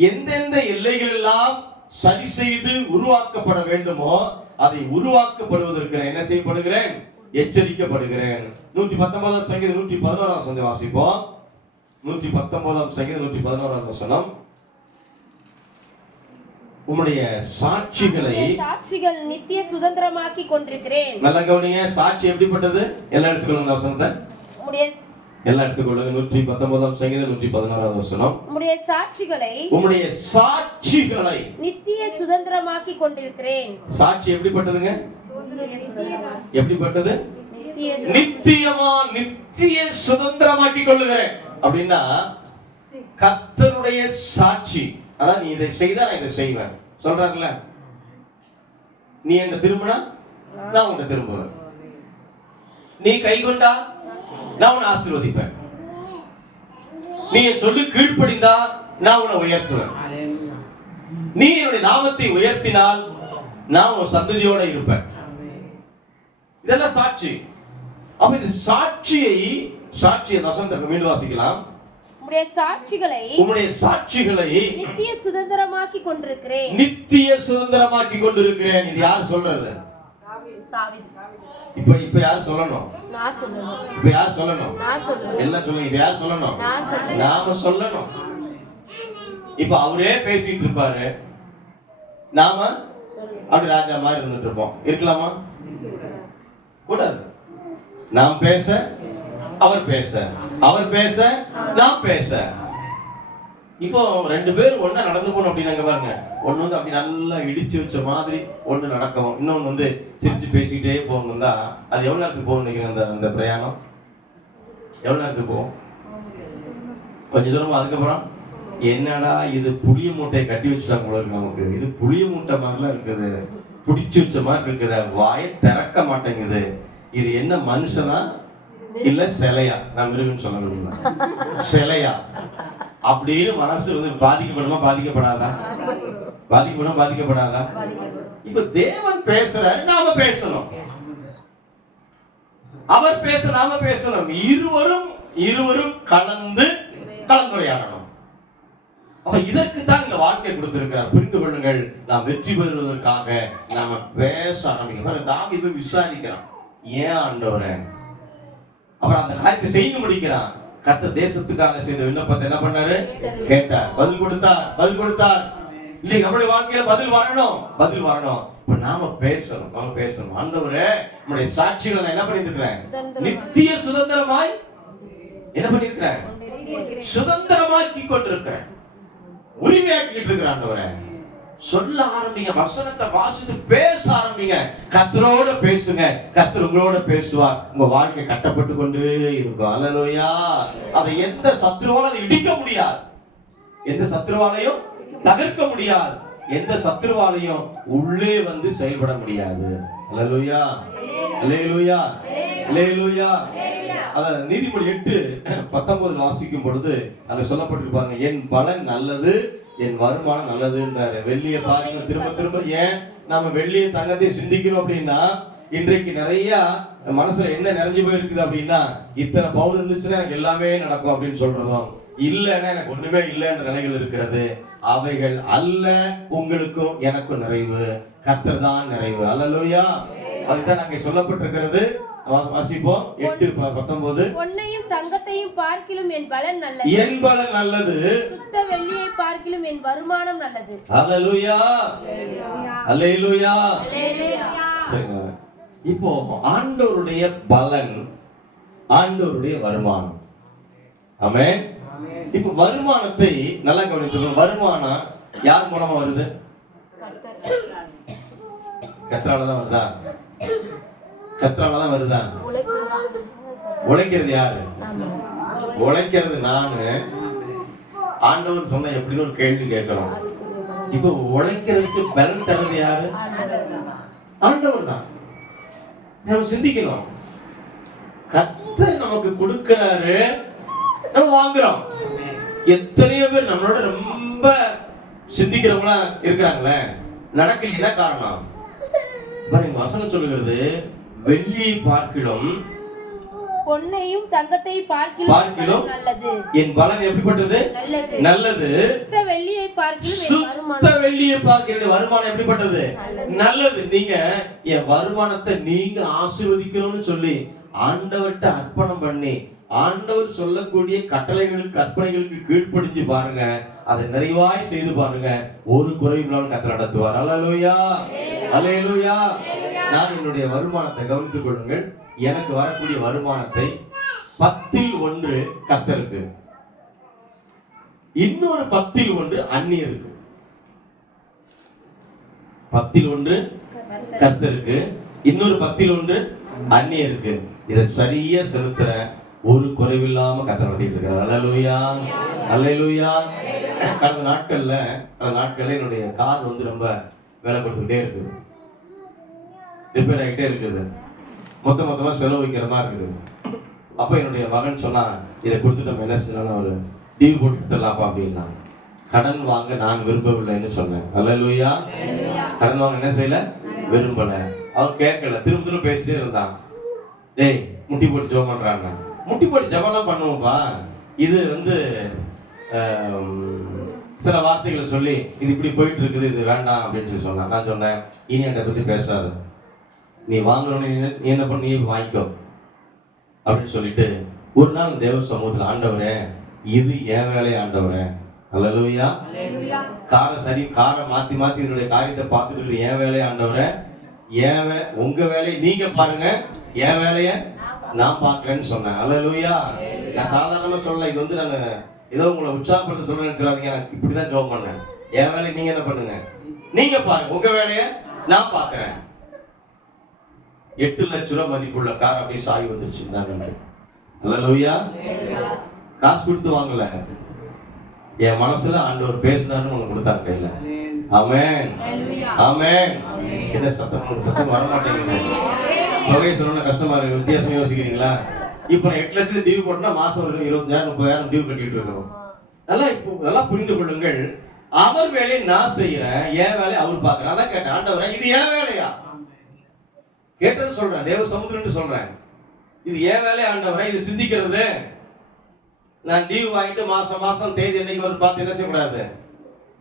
எந்தெந்த எல்லைகள் எல்லாம் சரி செய்து உருவாக்கப்பட வேண்டுமோ அதை உருவாக்கப்படுவதற்கு நான் என்ன செய்யப்படுகிறேன்? எச்சரிக்கப்படுகிறேன். 119 சங்கீதம் 111 வாசிப்போம். 119 சங்கீதம் 111 வசனம். உம்முடைய சாட்சிகள் நித்திய சுதந்திரமாக்கி கொண்டிருக்கிறேன். நல்லா கவனிங்க. சாட்சி எப்படிப்பட்டது? எல்லாம் எடுத்துக்கொள்ளுங்க வசனத்தை. எல்லாம் எடுத்துக்கொள்ளுங்க. 119 சங்கீதம் 111 வசனம். உம்முடைய சாட்சிகளை நித்திய சுதந்திரமாக்கி கொண்டிருக்கிறேன். சாட்சி எப்படிப்பட்டதுங்க? எப்படிப்பட்டது? நித்திய சுதந்திரமாக்கி கொள்ளுகிறேன். அப்படின்னா கர்த்தருடைய சாட்சி. அதான் நீ இதை செய்தா நான் இதை செய்வேன் சொல்றாருல்ல. நீ எங்க திரும்பினா நான் உன்னை திரும்புவேன். நீ கை கொண்டா நான் உன்னை ஆசீர்வதிப்பேன். நீ என் சொல்லி கீழ்ப்படிந்தா நான் உன்னை உயர்த்துவேன். நீ என்னுடைய நாமத்தை உயர்த்தினால் நான் உன் சந்ததியோட இருப்பேன். இதெல்லாம் சாட்சி. அப்ப இந்த சாட்சியை வசனத்தை மீண்டும் வாசிக்கலாம். உம்முடைய சாட்சிகளை நித்திய சுதந்திரமாக்கி கொண்டிருக்கிறேன். இது யார் சொல்றது? இப்ப யார் சொல்லணும்? நான் சொல்லணும். இப்ப யார் சொல்லணும்? எல்லாம் சொல்லுங்க. இப்ப யார் சொல்லணும்? நாம சொல்லணும். இப்ப அவரே பேசிட்டு இருப்பாரு, நாம அப்படி ராஜா மாதிரி இருந்துட்டு இருப்போம். இருக்கலாமா? கூடாது. நாம் பேச அவர் பேச நாம் பேச. இப்போ ரெண்டு பேர் ஒண்ணா நடந்து போகணும் அப்படின்னாங்க பாருங்க. ஒண்ணு வந்து அப்படி நல்லா இடிச்சு வச்ச மாதிரி ஒண்ணு நடக்கும், இன்னொன்னு வந்து சிரிச்சு பேசிக்கிட்டே போகணும் தான். அது எவ்வளவு நேரத்துக்கு போகணும் நினைக்கிறேன்? அந்த பிரயாணம் எவ்வளவு நேரத்துக்கு போகும்? கொஞ்சம் தூரமா. அதுக்கப்புறம் என்னடா இது புளிய மூட்டையை கட்டி வச்சுட்டாங்க போல இருக்கு நமக்கு. இது புளிய மூட்டை மாதிரிலாம் இருக்குது, பிடிச்சு வச்ச மாதிரி இருக்குது, வாயை திறக்க மாட்டேங்குது. இது என்ன மனுஷனா இல்ல சிலையா? நான் மிருகன்னு சொல்ல முடியுமா? சிலையா அப்படின்னு மனசு வந்து பாதிக்கப்படாதா? இப்ப தேவன் பேசுறாரு, நாம பேசணும். அவர் பேச நாம பேசணும். இருவரும் கலந்துரையாடணும். அப்ப இதற்கு தான் இந்த வாழ்க்கை கொடுத்திருக்கிறார். புரிந்து கொள்ளுங்கள். நாம் வெற்றி பெறுவதற்காக நாம பேச ஆரம்பிக்கிறோம். தாவீது விசாரிக்கிறான், ஏன் ஆண்டவரே? அப்புறம் அந்த காரியத்தை செய்து முடிக்கிறான். கர்த்தர் தேசத்துக்காக செய்த விண்ணப்பத்தை என்ன பண்ணாரு? கேட்டார், பதில் கொடுத்தார். இல்லை, நம்முடைய வாழ்க்கையில பதில் வரணும். இப்ப நாம பேசணும். ஆண்டவரே, நம்முடைய சாட்சிகளை நான் என்ன பண்ணிட்டு இருக்கிறேன்? நித்திய சுதந்திரமாய் என்ன பண்ணிருக்கிறேன்? சுதந்திரமாக்கி கொண்டிருக்கிறேன், உரிமையாக்கிட்டு இருக்கிறேன். ஆண்டவரே, சொல்ல ஆரம்பிங்க, வசனத்தை வாசித்து பேச ஆரம்பிங்க. கர்த்தரோட பேசுங்க, கர்த்தர் உங்களோட பேசுவார். உங்க வாழ்க்கை கட்டப்பட்டு கொண்டே இருக்கும். அல்லேலூயா. அதை எந்த சத்துருவாலும் அதை இடிக்க முடியாது, எந்த சத்துருவாலையும் தகர்க்க முடியாது, எந்த சத்துருவாலையும் உள்ளே வந்து செயல்பட முடியாது. அல்லேலூயா, அல்லேலூயா, அல்லேலூயா. அத நீதிமொழி 8:19 வாசிக்கும் பொழுது அங்க சொல்லப்பட்டிருப்பாங்க, என் பலன் நல்லது, என் வருமானம் நல்லதுன்றாரு. வெள்ளியை பாருங்க திரும்ப திரும்ப. ஏன் நாம வெள்ளியை தங்கத்தையும் சிந்திக்கணும் அப்படின்னா, இன்றைக்கு நிறைய மனசுல என்ன நிறைஞ்சு போயிருக்குது அப்படின்னா, இத்தனை பவுன் இருந்துச்சுன்னா எனக்கு எல்லாமே நடக்கும் அப்படின்னு சொல்றதும், இல்லைன்னா எனக்கு ஒண்ணுமே இல்லைன்ற நிலைகள் இருக்கிறது. அவைகள் அல்ல உங்களுக்கும் எனக்கும் நிறைவு, கர்த்தர் தான் நிறைவு. அல்லேலூயா. அதுதான் அங்கே சொல்லப்பட்டிருக்கிறது. வாசிப்போம் 8:19. பொன்னையும் தங்கத்தையும் பார்க்கிலும் என் பலன் நல்லது, என் பலன் நல்லது, சுத்த வெள்ளியை பார்க்கிலும் என் வருமானம் நல்லது. அல்லேலூயா, அல்லேலூயா. அல்லேலூயா. சரிங்க. இப்போ ஆண்டவருடைய பலன், ஆண்டவருடைய வருமானம். ஆமென். இப்போ வருமானத்தை நல்லா கவனித்துக்கணும். வருமானம் யார் மூலமா வருது? கர்த்தரால தான் வருதா? கர்த்தரால தான் வருதா? உழைக்கிறது யாரு? உழைக்கிறது நானு. ஆண்டவர் சொன்ன எப்படின்னு ஒரு கேள்வி கேட்கிறோம். இப்போ உழைக்கிறதுக்கு பலன் தரது யாரு? ஆண்டவர் தான். நம்ம சிந்திக்கணும். கர்த்தர் நமக்கு கொடுக்கிறாரு, நம்ம வாங்குறோம். எத்தனையோ பேர் நம்மளோட ரொம்ப சிந்திக்கிறவங்களா இருக்கிறாங்களே, நடக்கலைன்னா காரணம் பாருங்க. வசனம் சொல்லுகிறது, வெள்ளியை பார்க்கிலும் பொன்னையும் தங்கத்தை பார்க்கிலும் நல்லது, என் பலன் எப்படிப்பட்டது? நல்லது. நல்லது. சுத்த வெள்ளியை பார்க்கிலும் என் சுத்த வருமானம் வெள்ளியை பார்க்கிற வருமானம் எப்படிப்பட்டது? நல்லது. நீங்க என் வருமானத்தை நீங்க ஆசீர்வதிக்கணும்னு சொல்லி ஆண்டவர்கிட்ட அர்ப்பணம் பண்ணி, ஆண்டவர் சொல்லக்கூடிய கட்டளைகளுக்கு கற்பனைகளுக்கு கீழ்ப்படிஞ்சு பாருங்க. அதை நிறைவாய் செய்து பாருங்க. ஒரு குறைவில்லாமல் கர்த்தர் நடத்துவார். அல்லேலூயா, அல்லேலூயா. நான் என்னுடைய வருமானத்தை கவனித்துக் கொள்ளுங்கள். எனக்கு வரக்கூடிய வருமானத்தை 10% கர்த்தருக்கு, இன்னொரு 10% அந்நியருக்கு. 10% கர்த்தருக்கு, இன்னொரு 10% அந்நியருக்கு. இதை சரியா செலுத்துற ஒரு குறைவில்லாம கர்த்தர் நடத்திட்டு இருக்காரு. அல்லேலூயா, அல்லேலூயா. கடந்த நாட்கள்ல என்னுடைய கார் ரொம்ப வேலை கொடுத்துக்கிட்டே இருக்குது, ரிப்பேர் ஆகிட்டே இருக்குது, மொத்தமா செலவு வைக்கிற மாதிரி இருக்குது. அப்ப என்னுடைய மகன் சொன்னா, இதை கொடுத்துட்டு நம்ம என்ன செஞ்சோம்னா ஒரு டிவி போட்டு எடுத்துடலாம்ப்பா அப்படின்னா. கடன் வாங்க நான் விரும்பவில்லைன்னு சொன்னேன். அல்லேலூயா. கடன் வாங்க என்ன செய்யல? விரும்பல. அவன் கேட்கல, திரும்ப பேசிட்டே இருந்தான். டேய், முட்டி போட்டு ஜெபம் பண்றாங்க. முட்டி போட்டு ஜெபம்லாம் பண்ணுவோம்ப்பா. இது சில வார்த்தைகளை சொல்லி, இது இப்படி போயிட்டு இருக்குது, இது வேண்டாம் அப்படின்னு சொல்லி சொன்னான். நான் சொன்னேன், இனி என்னை பத்தி பேசாது, நீ வாங்கணும்னு நீ என்ன பண்ணி வாங்கிக்கோ அப்படின்னு சொல்லிட்டு, ஒரு நாள் தேவ சமூகத்தில், ஆண்டவரே இது என் வேலையை ஆண்டவரே. அல்லேலூயா. காரை மாத்தி இதனுடைய காரியத்தை பார்த்துட்டு, என் வேலையை ஆண்டவரே, உங்க வேலையை நீங்க பாருங்க, என் வேலைய நான் பார்க்கறேன்னு சொன்னேன். அல்லேலூயா. நான் சாதாரணமா சொல்லல, இது நான் ஏதோ உங்களை உற்சாகப்படுத்த சொல்ல நினைச்சிடாதீங்க. நான் இப்படிதான் ஜெபம் பண்ணேன். என் வேலையை நீங்க என்ன பண்ணுங்க, நீங்க பாருங்க, உங்க வேலைய நான் பார்க்கறேன். 8 லட்சம் ரூபாய் மதிப்புள்ள கார் அப்படியே சாய் வந்துருச்சு. அல்லேலூயா. காசு கொடுத்து வாங்கல, என் மனசுல ஆண்டவர் பேசினாருன்னு உனக்கு கொடுத்தாரு கையில. ஆமென், ஆமென். என்ன சத்தம் வர மாட்டேங்குது? தொகையை சொல்லணும் கஷ்டமா இருக்கு. வித்தியாசம் யோசிக்கிறீங்களா? இப்ப நான் 8 லட்சம் டியூ போட்டா மாசம் 25,000 30,000 டியூ கட்டிட்டு இருக்கோம். நல்லா புரிந்து கொள்ளுங்கள். அவர் வேலையை நான் செய்யறேன், என் வேலையை அவர் பார்க்கிறேன். அதான் கேட்டேன், ஆண்டவரே இது என் வேலையா? கேட்டது சொல்றேன், தேவ சமுத்திரன்னு சொல்றேன். இது என் வேலையா ஆண்டவரே? இது சிந்திக்கிறது. நான் டியூ வாங்கிட்டு மாசம் தேதி என்னைக்கு ஒரு பார்த்து என்ன செய்யக்கூடாது,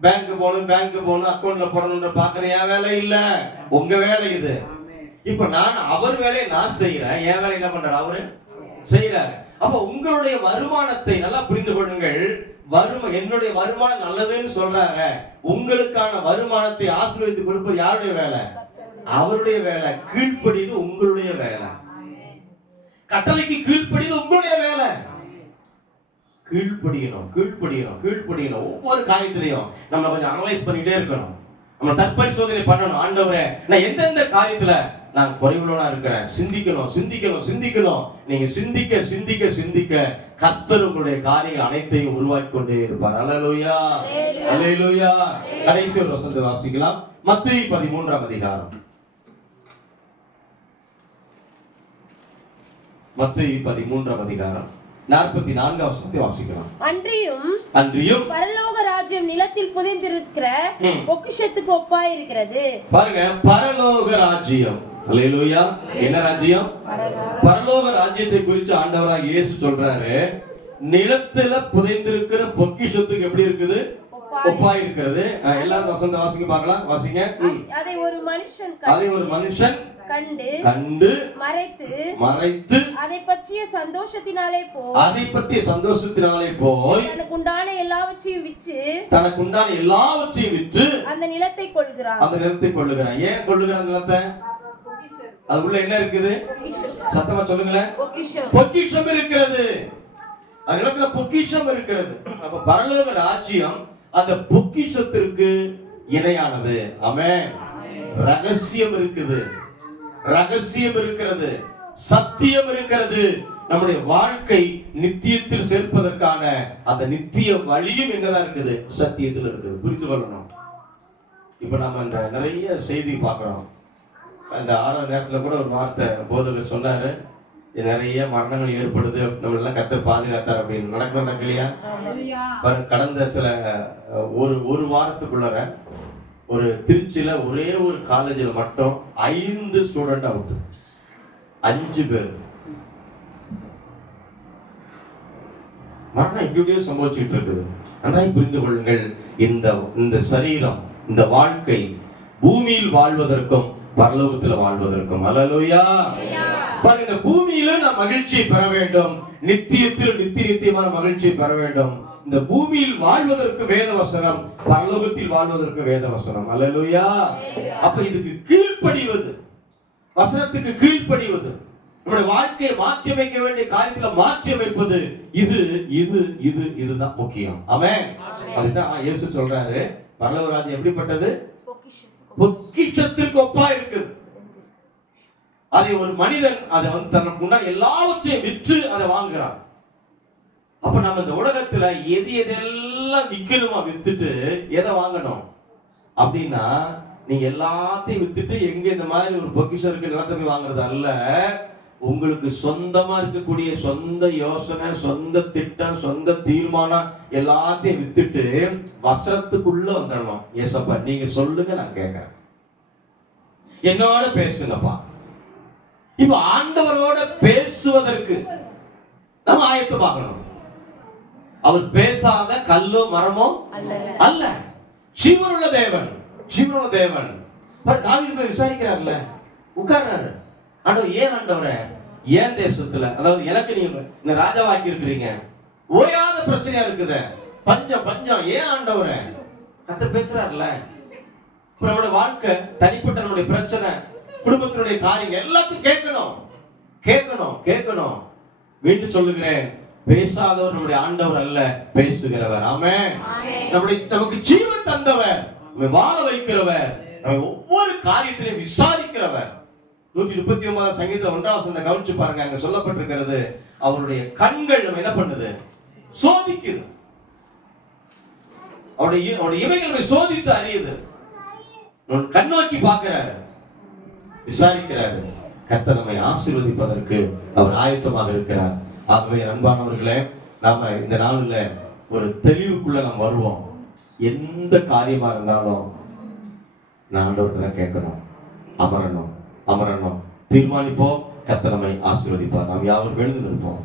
பேங்க் போகணும் அக்கௌண்ட்ல போடணும்ன்ற பாக்குறேன். என் வேலை இல்ல, உங்க வேலை இது. இப்ப நான் அவர் வேலையை நான் செய்யறேன், என் வேலை என்ன பண்றாரு? அவரு செய்யறாரு. அப்ப உங்களுடைய வருமானத்தை நல்லா புரிந்து கொள்ளுங்கள். என்னுடைய வருமானம் நல்லதுன்னு சொல்றாங்க. உங்களுக்கான வருமானத்தை ஆசீர்வதித்து கொடுப்பது யாருடைய வேலை? அவருடைய வேலை. கீழ்ப்படிது உங்களுடைய வேலை. கட்டளைக்கு கீழ்ப்படிது உங்களுடைய வேலை. கீழ்ப்படியணும். ஒவ்வொரு காரியத்திலையும் நம்ம கொஞ்சம் அனலைஸ் பண்ணிட்டே இருக்கணும். நம்ம தற்பரிசோதனை பண்ணணும். ஆண்டவரே, நான் எந்தெந்த காரியத்துல நான் குறைவுள்ளவனா இருக்கிறேன்? சிந்திக்கணும். நீங்க சிந்திக்க கர்த்தர் உங்களுடைய காரியங்கள் அனைத்தையும் உருவாக்கி கொண்டே இருப்பார். அல்லேலூயா, அல்லேலூயா. கடைசி ஒரு வசனத்தை வாசிக்கலாம். மத்தேயு 13ஆம் அதிகாரம். மத்தேயு 13ஆம் அதிகாரம் 44 வசனத்தை வாசிக்கலாம். அன்றியும் பரலோக ராஜ்யம் நிலத்தில் புதைந்திருக்கிற பொக்கிஷத்துக்கு ஒப்பாய் இருக்கிறது. பாருங்க, பரலோக ராஜ்யம். அல்லேலூயா. என்ன ராஜ்யம்? பரலோக ராஜ்யத்தை குறித்து ஆண்டவராக இயேசு சொல்றாரு, நிலத்துல புதைந்திருக்கிற பொக்கிஷத்துக்கு எப்படி இருக்குது? ஒப்பாய் இருக்கிறது. எல்லாரும் வசந்த வாசிங்க பார்க்கலாம். வாசிங்க. அதை ஒரு மனுஷன் கண்டு மறைத்து அதை பற்றிய சந்தோஷத்தினாலே போய் தனக்குண்டான எல்லாவற்றையும் விற்று அந்த நிலத்தை கொள்ளுகிறான். ஏன் கொள்ளுகிறான் நிலத்தை? அதுக்குள்ள என்ன இருக்குது? சத்தமா சொல்லுங்களேன். பொக்கிஷம் இருக்கிறது. அந்த நிலத்துல பொக்கிஷம் இருக்கிறது. அப்ப பரலோக ராஜ்யம் அந்த பொக்கிஷத்திற்கு இணையானது. ஆமென். ரகசியம் இருக்குது, ரகசியம் இருக்கிறது, சத்தியம் இருக்கிறது. நம்முடைய வாழ்க்கை நித்தியத்தில் சேர்ப்பதற்கான அந்த நித்திய வழியும் எங்கதான் இருக்குது? சத்தியத்தில் இருக்குது. புரிந்து கொள்ளணும். இப்ப நம்ம இந்த நிறைய செய்தி பார்க்கிறோம். அந்த 6வது நேரத்துல கூட ஒரு வார்த்தை போதகர் சொன்னாரு, நிறைய மரணங்கள் ஏற்படுது, நம்ம எல்லாம் கர்த்தர் பாதுகாத்தார் அப்படின்னு. நடக்கலையா? கடந்த சில ஒரு வாரத்துக்குள்ள ஒரு திருச்சியில ஒரே ஒரு காலேஜில் மட்டும் 5 ஸ்டூடெண்ட் அவுட். 5 பேர் மரணம் எப்படியோ சம்பவிச்சுட்டு இருக்குது. நன்றாய் புரிந்து கொள்ளுங்கள். இந்த சரீரம், இந்த வாழ்க்கை பூமியில் வாழ்வதற்கும் பரலோகத்தில் வாழ்வதற்கும். அல்லேலூயா. பாருங்க, பூமியில நாம் மகிழ்ச்சியை பெற வேண்டும், நித்தியத்தில் நித்தியமான மகிழ்ச்சியை பெற வேண்டும். இந்த பூமியில் வாழ்வதற்கு வேத வசனம், பரலோகத்தில் வாழ்வதற்கு வேத வசனம். அல்லேலூயா. அப்ப இதுக்கு கீழ்ப்படிவது, வசனத்துக்கு கீழ்ப்படிவது, நம்முடைய வாழ்க்கையை மாற்றி அமைக்க வேண்டிய காரியத்துல மாற்றி அமைப்பது, இதுதான் முக்கியம். ஆமென். அதுதான் இயேசு சொல்றாரு, பரலோக ராஜ்யம் எப்படிப்பட்டது? பொக்கிஷத்திற்கு ஒப்பா இருக்குது. அதை ஒரு மனிதன் அதை தனக்கு முன்னாடி எல்லாவற்றையும் விற்று அதை வாங்குறான். அப்ப நம்ம இந்த உலகத்துல எதெல்லாம் விற்கணுமா வித்துட்டு எதை வாங்கணும் அப்படின்னா, நீங்க எல்லாத்தையும் வித்துட்டு எங்க இந்த மாதிரி ஒரு பொக்கிஷம் இருக்கு நிலத்தை போய் வாங்குறது அல்ல. உங்களுக்கு சொந்தமா இருக்கக்கூடிய சொந்த யோசனை, சொந்த திட்டம், சொந்த தீர்மானம் எல்லாத்தையும் வித்துட்டு வசனத்துக்குள்ள வந்துடணும். ஏசப்பா நீங்க சொல்லுங்க, நான் கேட்கிறேன், என்னோட பேசுங்கப்பா. இப்ப ஆண்டவரோட பேசுவதற்கு நம்ம ஆயத்தமாகணும். அவர் பேசாத கல்லோ மரமோ அல்ல. ஜீவனுள்ள தேவன், ஜீவனுள்ள தேவன். தாவீது போய் விசாரிக்கிறார்ல, உட்கார்றாரு. ஆண்டவர், ஏன் ஆண்டவரே, ஏன் தேசத்துல, அதாவது எனக்கு நீங்க ராஜாவாக்கி இருக்கிறீங்க, ஓயாத பிரச்சனையா இருக்குது, பஞ்சம், ஏன் ஆண்டவரே? கர்த்தர் பேசுறாருல. நம்மளோட வாழ்க்கை, தனிப்பட்ட நம்முடைய பிரச்சனை, குடும்பத்தினுடைய காரியங்கள் எல்லாத்தையும் கேட்கணும். மீண்டும் சொல்லுகிறேன், பேசாதவர் நம்முடைய ஆண்டவர் அல்ல, பேசுகிறவர். ஆமென். நமக்கு ஜீவன் தந்தவர், வாழ வைக்கிறவர், ஒவ்வொரு காரியத்திலையும் விசாரிக்கிறவர். 139 சங்கீதம் 1ஆம் வசனத்தை கவனிச்சு பாருங்க. அங்க சொல்லப்பட்டிருக்கிறது, அவருடைய கண்கள் நம்ம என்ன பண்ணுது? சோதிக்குது. அவருடைய இவைகளை சோதித்து அறியுது. கண்ணோக்கி பார்க்கிறாரு, விசாரிக்கிறாரு. கர்த்தர் நம்மை ஆசீர்வதிப்பதற்கு அவர் ஆயத்தமாக இருக்கிறார். ஆகவே அன்பானவர்களே, நாம இந்த நாளில் ஒரு தெளிவுக்குள்ள நாம் வருவோம். எந்த காரியமா இருந்தாலும் நான் ஆண்டவர்கிட்ட கேட்கணும், அமரணும், தீர்மானிப்போம். கர்த்தர் நம்மை ஆசீர்வதிப்பார். நாம் யாவரும் எழுந்து நிற்போம்.